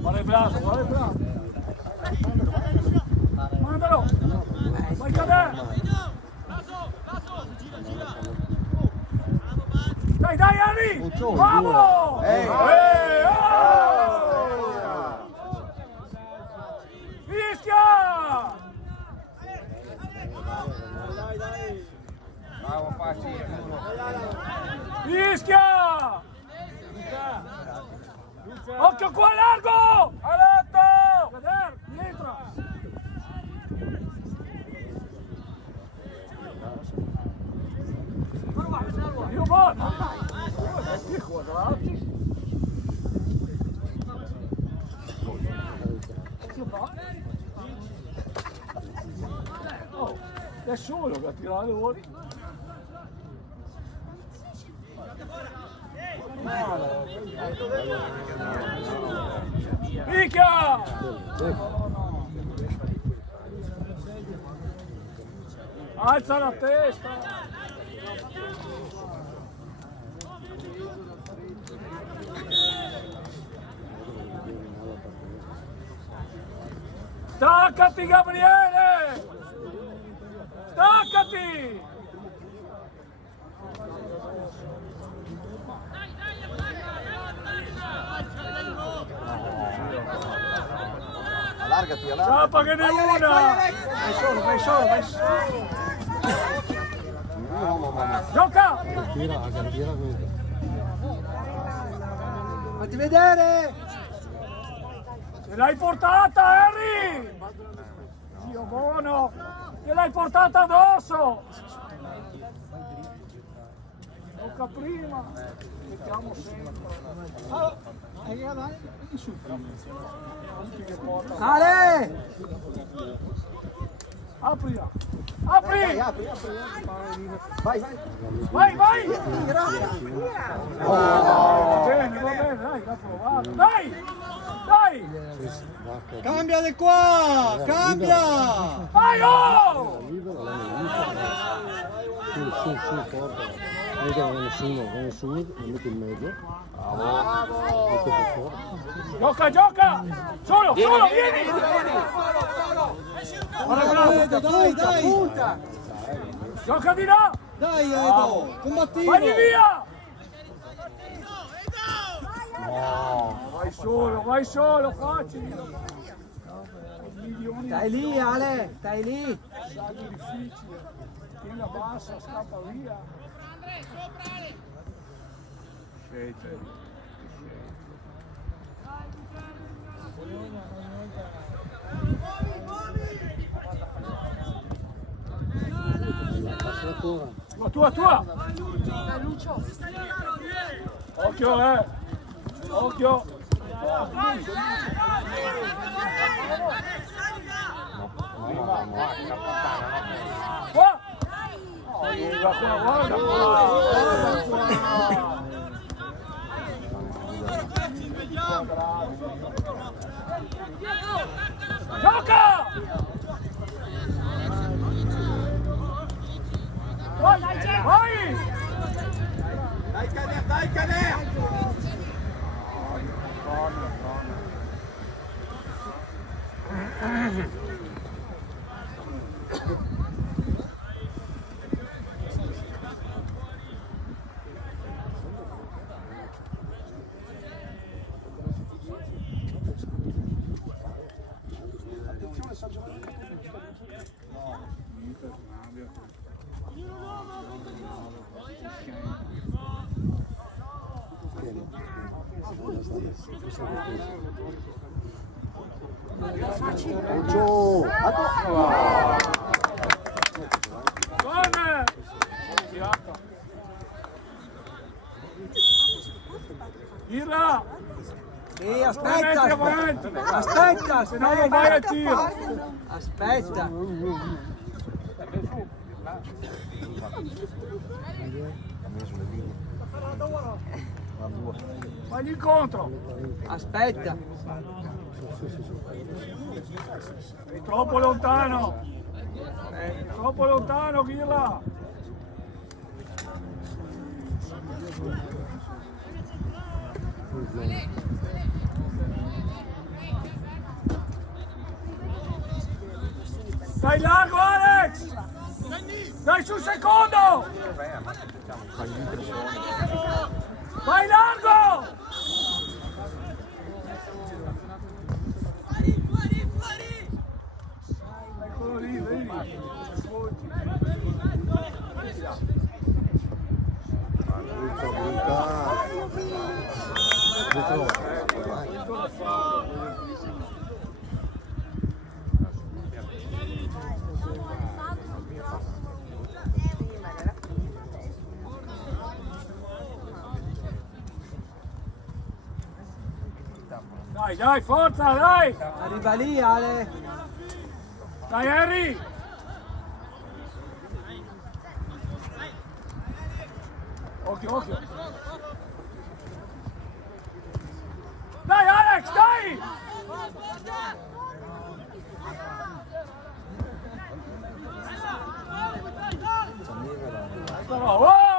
Guarda il braccio, guarda il braccio! Mandalo! Vai cadere! Dai, dai, Ari! Bravo! Fischia! Bravo, facile. Fischia! Occhio qua largo! Aletto! Vedere, dietro! Io vado! Che quadrati? Oh, è solo che a tirare fuori. Picchia! Alza la testa! Staccati, Gabriele! Staccati! Allargati, allargati. Ciapa che ne è una! Vai solo, vai solo, vai solo! Gioca! Fatti vedere! Ce l'hai portata, Harry! Dio buono! Ce l'hai portata addosso! Tocca prima! Mettiamo sempre! Ale! Apri! Apri! Vai. Vai, vai! Va bene, dai, l'ha provato! Dai! Dai! Cambia di qua! Cambia! Vai, oh! Su, forza. Non chiama nessuno, lo metti in mezzo. Metti per fuori. Gioca! Solo, vieni! Dai! Punta! Gioca di là! Dai Edo! Combattivo! Vai via! Vai solo, facile! Stai lì Ale! Stai lì! Passaggio difficile, tieni bassa, scappa via. Scegliete. La tua! Occhio, Occhio! Qua! Guarda! Gioca! Vai! Dai Caner! Giù! Corner! Irra! Sì, Aspetta, aspetta, aspetta, se no non vai a tiro. aspetta. Fagli incontro. Aspetta. È troppo lontano. Troppo lontano, Ghirla. Dai largo, Alex! Dai sul secondo! Vai largo! Eccolo lì, vedi? Dai, dai, forza, dai! Arriva lì, Ale. Dai, Harry! Occhio, occhio! Dai, Alex, dai! Bravo! Wow!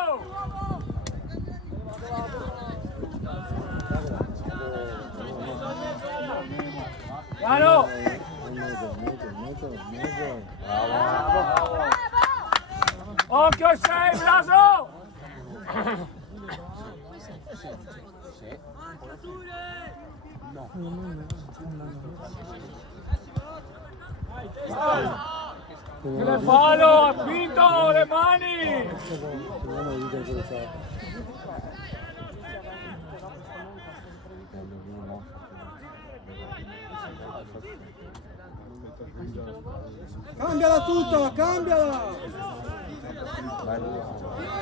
Piano! Occhio al 6, Blaso! Il palo, ha spinto, le mani! Cambiala tutta, cambiala.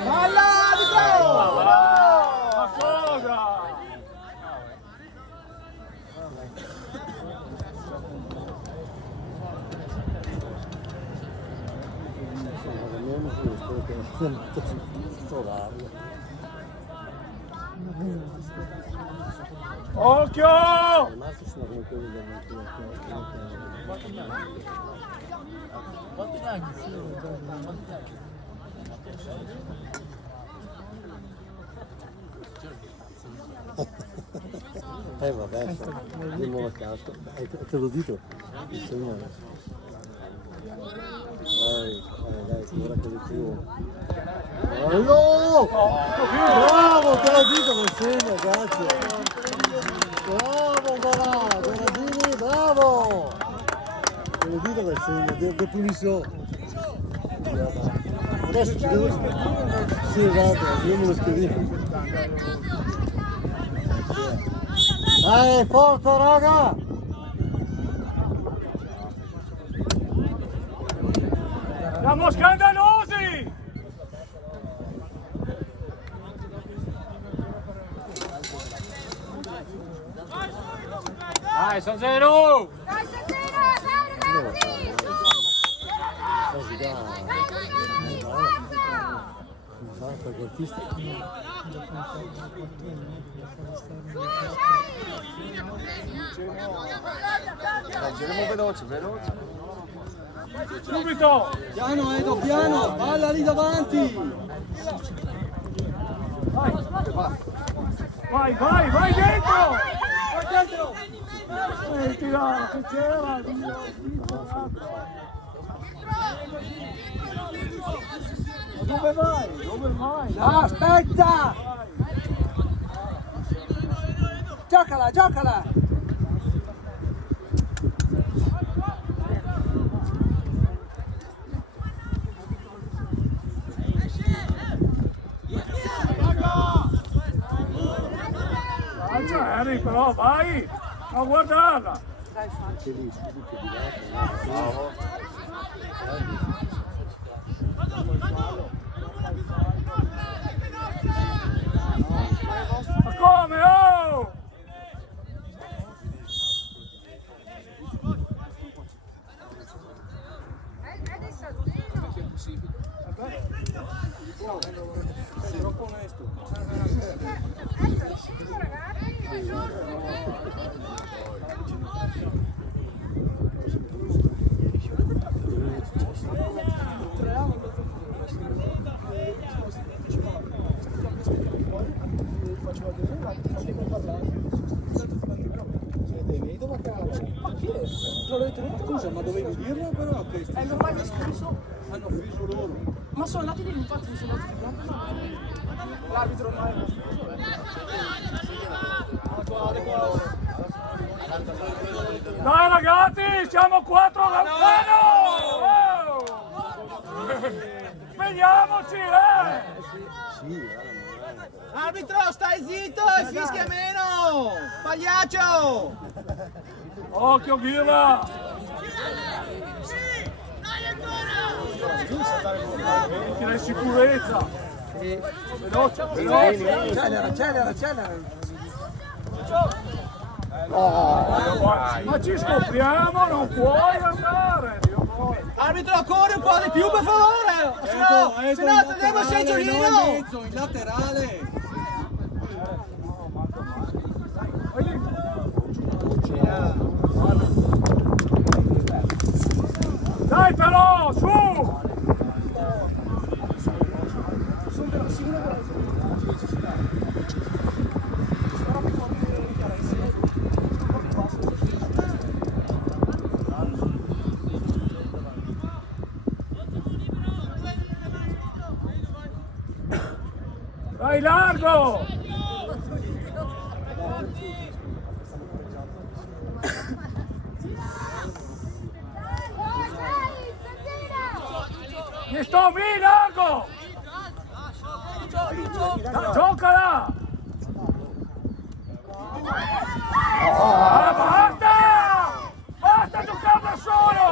Balla, Vittorio! Ma cosa? Occhio! Vabbè, andiamo a casa. Te l'ho detto. Il segnale. Dai, ora che li più. No! Bravo, te l'ho detto che segna, grazie. Bravo, Garadini, bravo! Te l'ho detto che segna, che punizione. Adesso ci devo... Sì, esatto, io me lo scrivo. Dai, forza, raga! Siamo scandalosi! Dai, San Zero! Dai, ragazzi! Perché artista... Giriamo veloce, veloce. Subito! Piano, Edo, piano. Balla lì davanti. Vai, vai, vai dentro! Vai dentro. Tira, che c'era! Dove vai? Dove vai? Aspetta. Giocala, giocala. Lancia, Henry però, vai! Non guardarla! Anche lì, subito di là. Ma come, oh! Scusa, ma dovevi dirlo però a questi? Non l'hai visto? Hanno offeso loro. Ma sono andati lì, infatti sono andati di bianco. L'arbitro non è Dai ragazzi, siamo 4 a Gampano! Svegliamoci, Arbitro, stai zitto e fischia meno! Pagliaccio! Occhio, Ghirla! Tira in sicurezza! Veloce, veloce! Accelera! Ma ci scopriamo, non puoi andare! Dio mio. Arbitro, corri un po' di più per favore! Se no togliamo il seggiolino! In laterale! Dai però, su! Dai largo! Mi sto lì, largo! Giocala! Basta! Basta giocare da solo!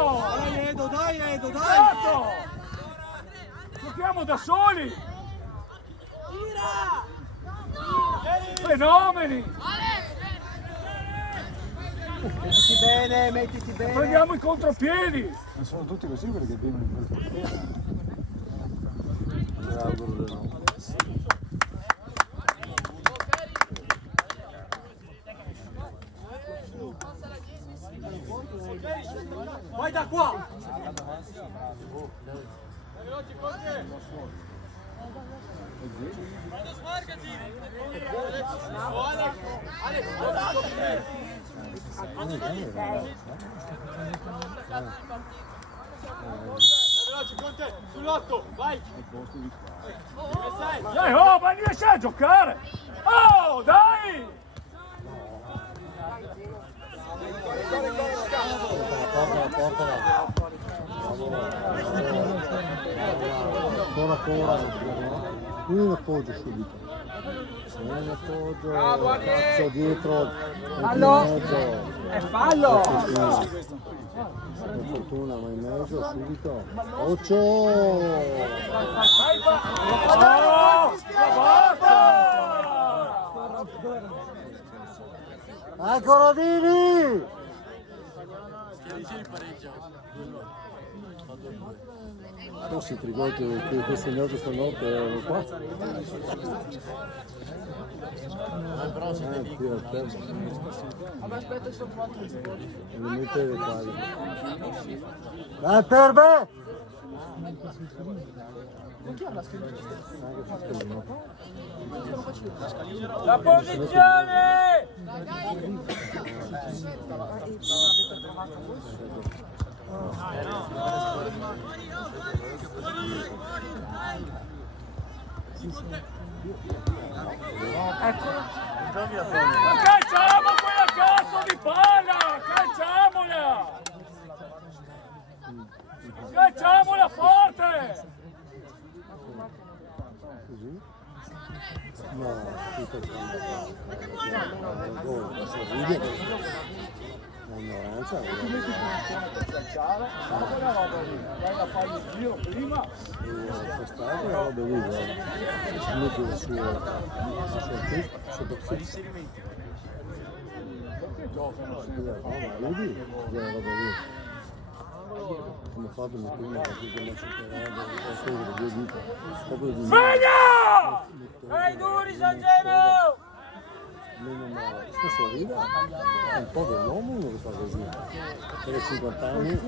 Dai Edo! Cazzo! Giochiamo da soli! Fenomeni! Mettiti bene! Prendiamo i contropiedi! Ma sono tutti così quelli che vivono in quel quartiere. Mi auguro di no. Vai da qua! Sull'otto, vai! Dai, oh, ma riesci a giocare! Oh, dai! Ancora. Un appoggio subito. Un appoggio. Cazzo dietro. Fallo! In mezzo. È fallo! Per fortuna, ma in mezzo subito. Occhio! Ancora Dini! Forse i trigoti che questo segnato stanotte erano qua. Vabbè, aspetta, sono 4 Non mi teve quasi. Dai per me! La posizione! Ma calciamo quella cazzo di palla! Calciamola! Calciamola forte! No, tutto il campo. No, gol, questo video che l'ignoranza. Quella roba lì, vai a fare il giro prima. Quest'altro era roba lì, metto il suo boxetto. Perché giocano? No, vedi? Quella roba lì. Come ho fatto prima, perché mi ha superato, due dita. Sveglia! Ehi, duri, San Geno! Meno male, stesso ride, è un po' dell'uomo uno che fa così, per 50 anni è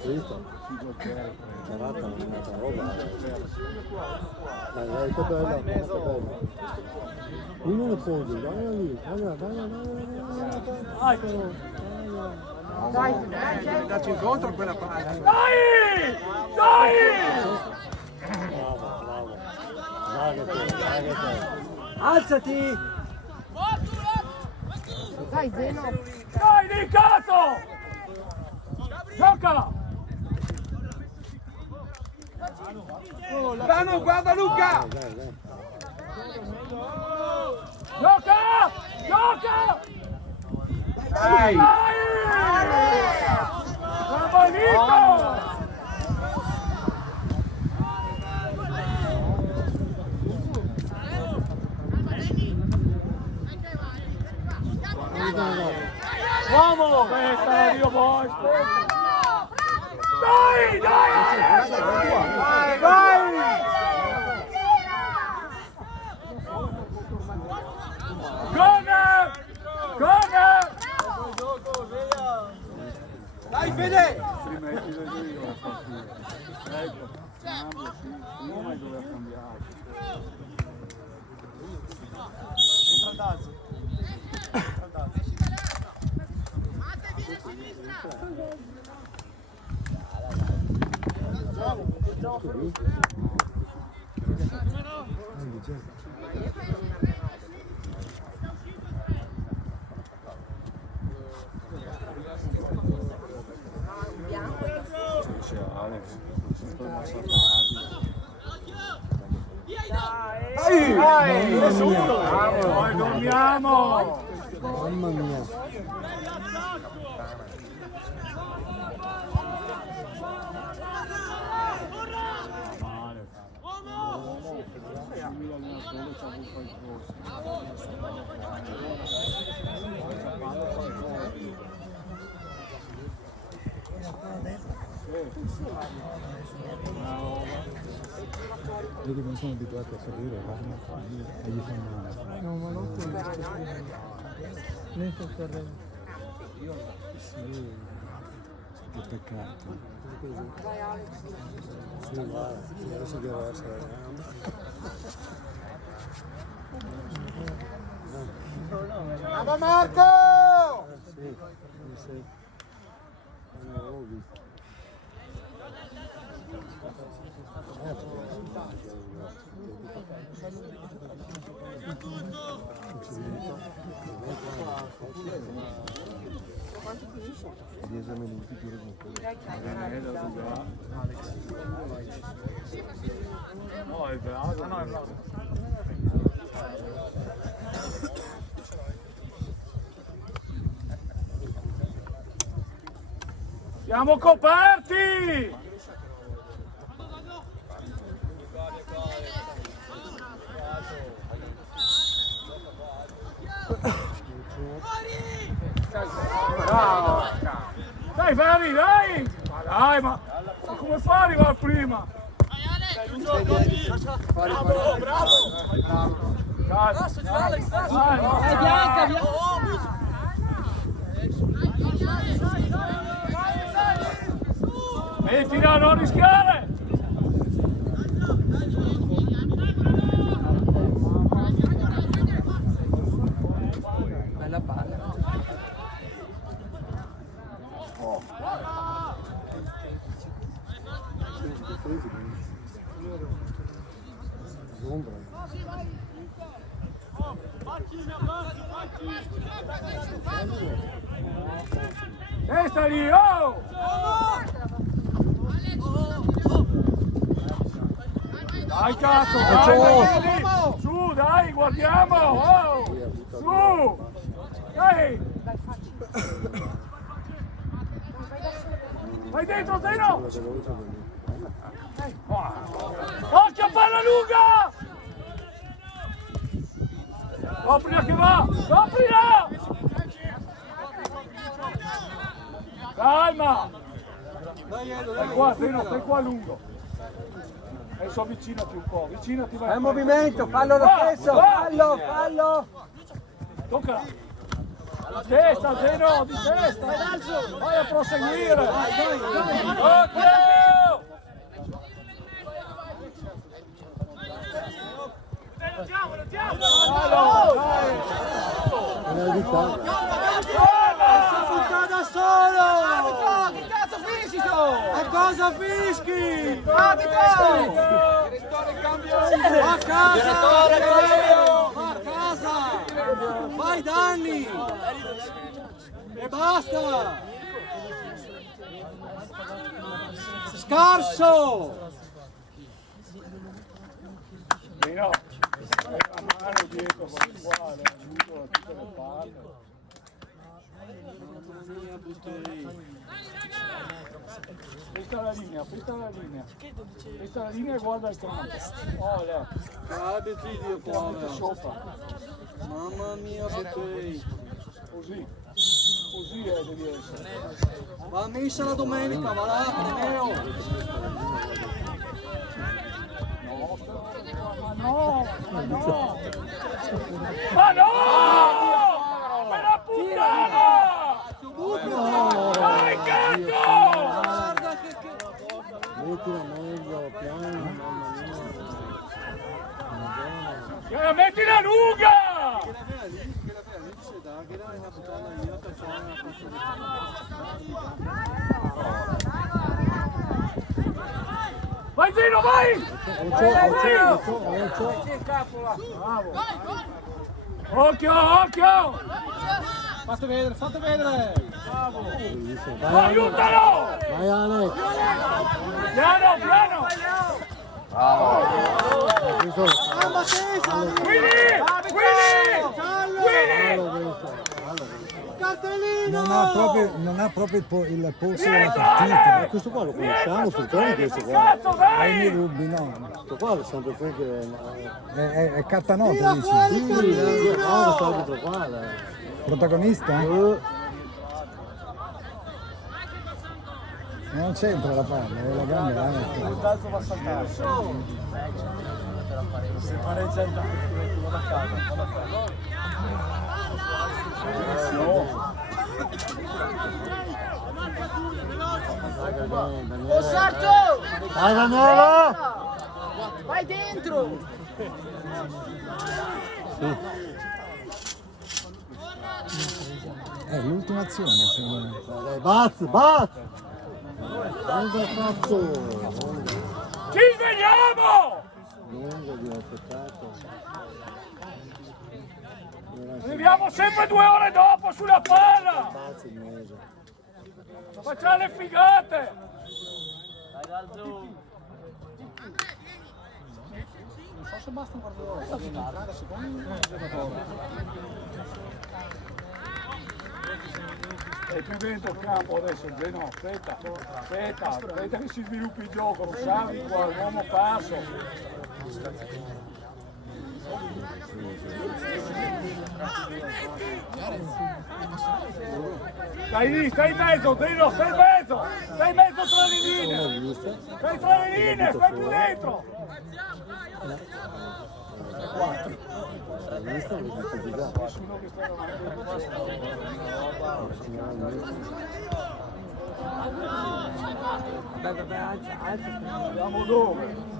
Cristo, caratta non è un'altra roba, dai, che bella, uno ne può dire, dai lì, Dai, dacci incontro a quella parte. Dai! Dai! bravo, Zagate. Alzati! Dai Zeno! Dai, di cazzo! Gioca! Dano, guarda Luca! Dai. Gioca! Gioca! Dai! Bravo Nico! Uomo! Aspetta, io poi! Dai! Vai! Gol! Dai Fede! Ecco, cambia, sì, prima doveva cambiare. Dai! Nessuno! Noi dormiamo! Mamma mia. Vedi come sono abituati a salire, e gli fanno male. No, ma non lei sta correndo. Sì, che peccato. Sì, guarda, adesso deve essere Bravo Marco! Sì. Non l'avevo visto. Quanto finisce? 10 minuti più No, è bravo. No, è bravo. Siamo coperti! Bravo! Dai, Ferri, dai! Ma dai, ma come fa a arrivare prima? Bravo, bravo! Cazzo, dai, è bianca, mettila, non rischiare! Bella palla. Testa lì, oh! Dai cazzo, dai! dai, guardiamo! Oh! Su! Dai! Vai dentro, Zeno! Occhio, palla lunga! Coprila che va! Coprila! Calma! Stai qua, Zeno, stai qua lungo. Adesso avvicinati un po', avvicinati. È un movimento, fallo lo stesso, fallo! Tocca! Di testa, Zeno, di testa! Vai a proseguire! Occhio! Da solo! Che cazzo fischi tu? E cosa fischi? A casa! Fai danni! E basta! Scarso! No, la mano dietro qua, aiuto da tutte le parti. Questa è la linea, questa è la linea e guarda il campo. Oh, là. Cade figlio qua, Sopra. mamma mia, Botei. Così devi essere. Va a messa la domenica, va là, Neo. Ma no! Ma la puttana! Dai, cazzo! Guarda che... Mettila meglio, piano, mamma mia. Mettila lunga! Vai Zeno, vai! Occhio! Fate vedere! Aiutalo! Vai Alex! Piano! Willy! Cartellino! Non ha proprio il polso della partita. Ma questo qua lo conosciamo, Fulcani questo qua. Cazzo, Hai vai! miei dubbi, no? Questo qua è sempre qui che... È Cattanotto, dici? Sì, no, questo arbitro qua. Protagonista? Non c'entra la palla, è la grande alta. Il calcio va a saltare. Se pareggia il tiro da casa. Dai Daniele! Vai dentro! È l'ultima azione, secondo me. Dai, Baz! Dai, cazzo! Ci svegliamo! Lungo di aspettato. Arriviamo sempre 2 ore dopo sulla palla! Baz in mezzo. Facciamo le figate! Non so se basta un quarto d'ora, secondo me non è un giocatore. È più dentro il campo adesso, no, aspetta che si sviluppi il gioco, lo sai qua, l'uomo passo. Stai lì, stai in mezzo, Dino, stai in mezzo tra le linee! Stai tra le linee, stai più dentro! Visto che dice di là. Nessuno che sta Siamo dove?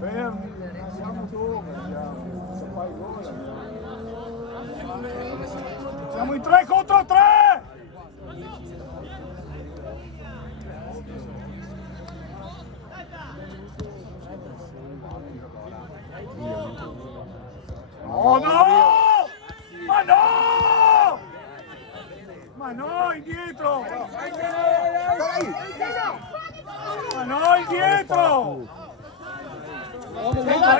Fermi, siamo dove? Siamo in 3 contro 3! Oh no! Ma no! Ma no, indietro! Ma no, indietro! Senta,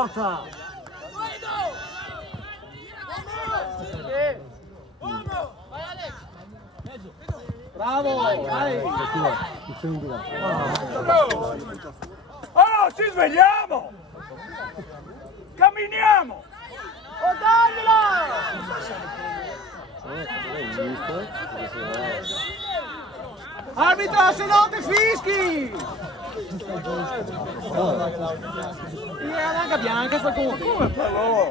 forza! Bravo, vai! Oh, ci svegliamo! Camminiamo! Oh, dagliela! Arbitro, se no ti fischi! La raga bianca fa conto.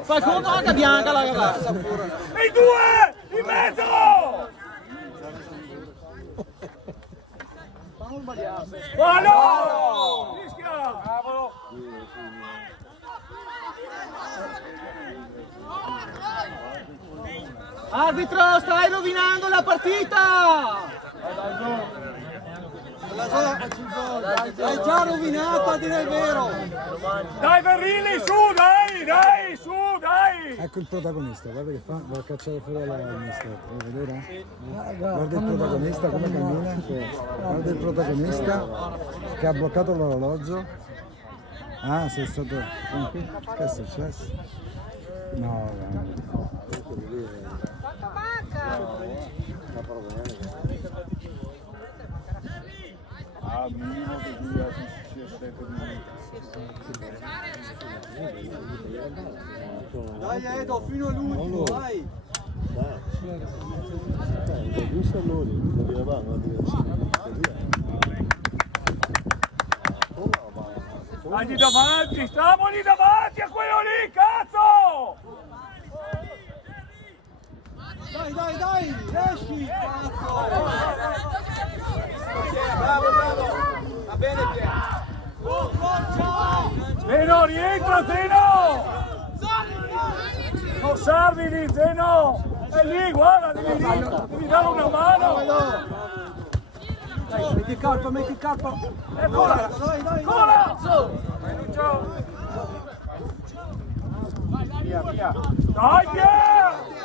Fa conto anche bianca la ragazza. E i due! In mezzo! Ma no! Fischia! Cavolo! Arbitro, stai rovinando la partita! L'hai già rovinata, a dire il vero! Dai Verrilli, su, dai, su, dai! Ecco il protagonista, guarda che fa, va a cacciare fuori la mister, vuoi vedere? Guarda il protagonista come cammina, guarda il protagonista che ha bloccato l'orologio. Ah, sei stato... Che è successo? No, minimo che dura 7 minuti. Dai Edo, fino all'ultimo, vai! Stai davanti, stiamo lì davanti a quello lì, cazzo! Dai, esci, cazzo! Bravo! Va bene Piero! Zeno, rientra Zeno! Non servi lì Zeno! È lì, guarda, devi dare una mano! Dai, metti il calpo! Eccola! Dai! Ancora! Via! Dai Piero!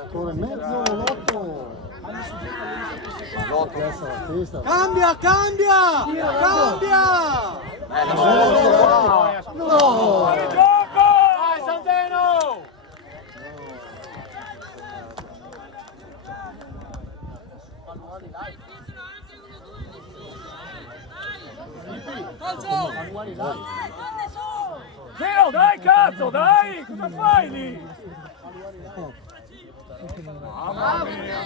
Ancora in mezzo, l'otto! Cambia! No! Fuori gioco! Dai, Santeno! Zeno, dai cazzo, dai! Cosa fai lì? Mamma mia!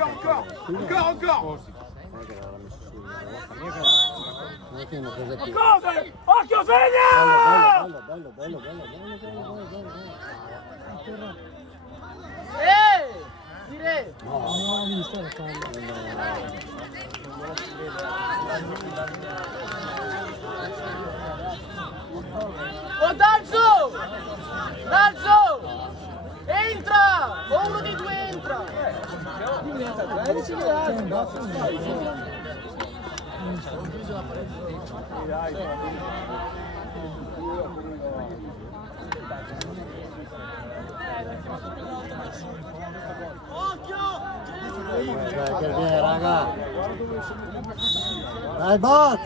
Ancora! Cosa? Occhio segna! Bello. Dire! Oh, Danzo! Entra! O uno dei due entra! Dai, che viene, raga! Dai, bot!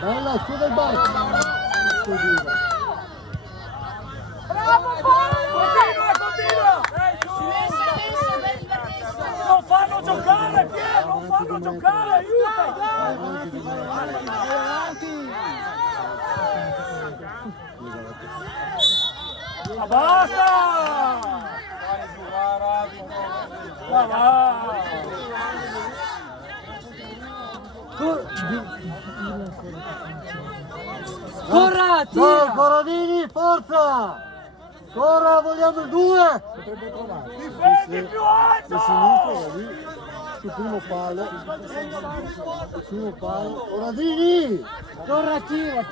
Bella, chiude il bot! Bravo, Continua! Non fanno giocare, Piero! Non fanno giocare, aiuta! Ma basta! Ma va! Corra, tira! Corradini, forza! Corra, vogliamo il 2! Difendi più alto! Da sinistra, da lì, sul primo palo, Corradini! Corra, tira!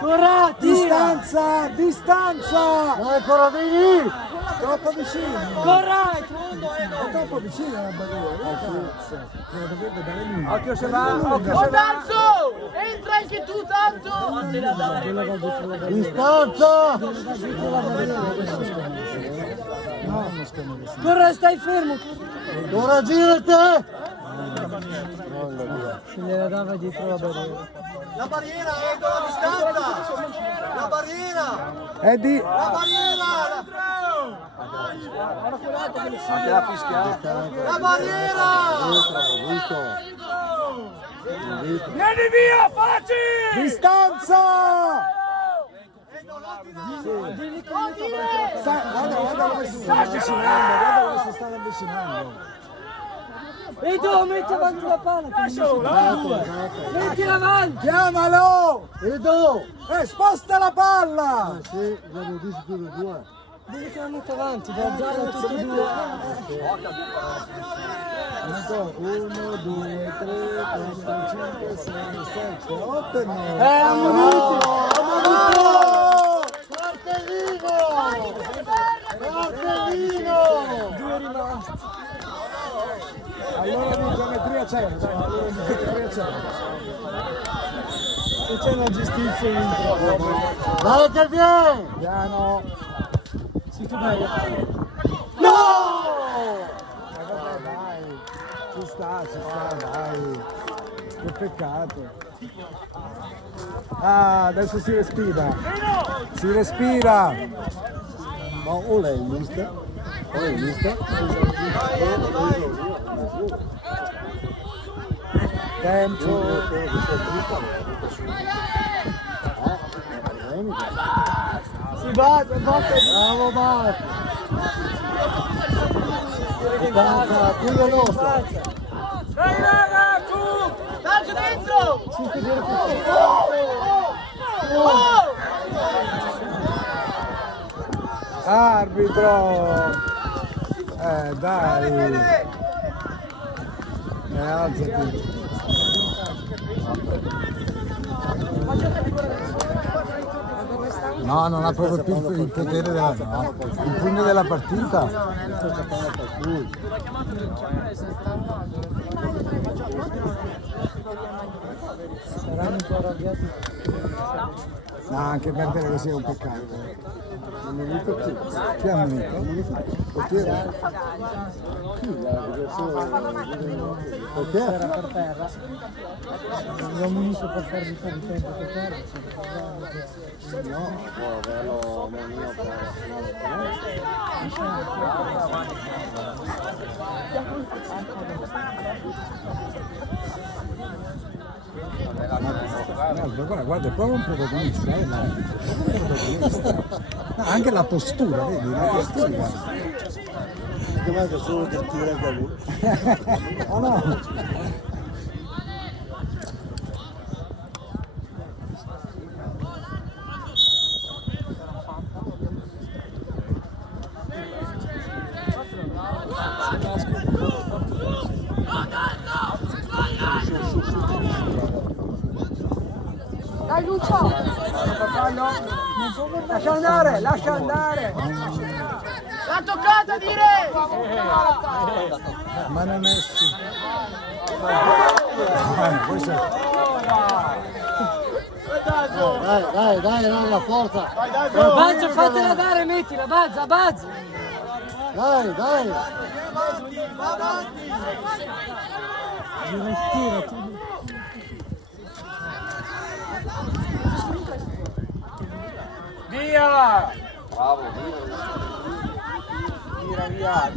Corra, distanza! Dai, Corradini! Troppo vicino! Corra! È troppo vicino la barriera! Occhio se va! Oh, Danzo! Entra anche tu, tanto! Distanza! No, non scherzo. Corre, stai fermo. Ora girate! Se gliela dava dietro la barriera. La barriera è la distanza! La barriera! È di... La barriera! Anche la fischiata. La barriera! Vieni via, Facci! Distanza! Guarda come si stanno avvicinando, guarda come si stanno avvicinando. Edo, metti avanti la palla. Metti avanti. Chiamalo! Edo! Sposta la palla! Sì, abbiamo visto tutti e due. Devi che la metti avanti, da giallo tutti e due. 1, 2, 3, 4, 5, 6, 7, 8 e 9. Minuti. Martellino! Due rimasti. Allora di geometria c'è, dai, allora di geometria c'è. Se c'è una giustizia in Dai che viene! Piano. sì, che bello. No! Vabbè, dai. Ci sta, dai. Che peccato. Ah, adesso si respira. Si respira. Ma o lei è il mister? O è il mister? Tempo. Si batte, Bravo Marco! Distanza, qui è nostra! Dai ragazzi! Danzo dentro! Arbitro. Dai. Alzati. No, non ha proprio più il potere della... No. Il pugno della partita. Saranno un po' arrabbiati. No, anche perdere così è un peccato. Chi ha munito? Portiere? Perché? Era per terra. L'ho munito per fargli fare il tempo che perde. No, può averlo mio Guarda, è proprio un protagonista, No, anche la postura, vedi? La postura. Che manca solo che tira da lui. Oh no! Dai Lucio! Lascia andare, lascia andare. La toccata dire! Ma non è... questo è... Dai, la forza! Bazza, fatela dare, mettila, Bazza. Dai! Ritira. Via! Bravo, Via!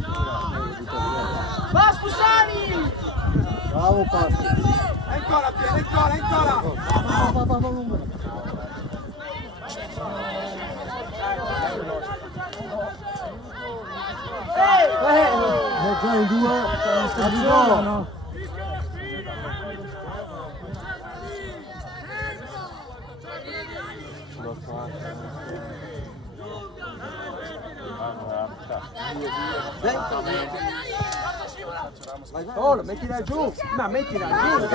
Va Scusani! Bravo Pasqua! Ancora! Già in due, arrivò! Oh, mettila giù. Ma mettila giù.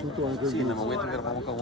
Tutto anche sì, nel momento che eravamo con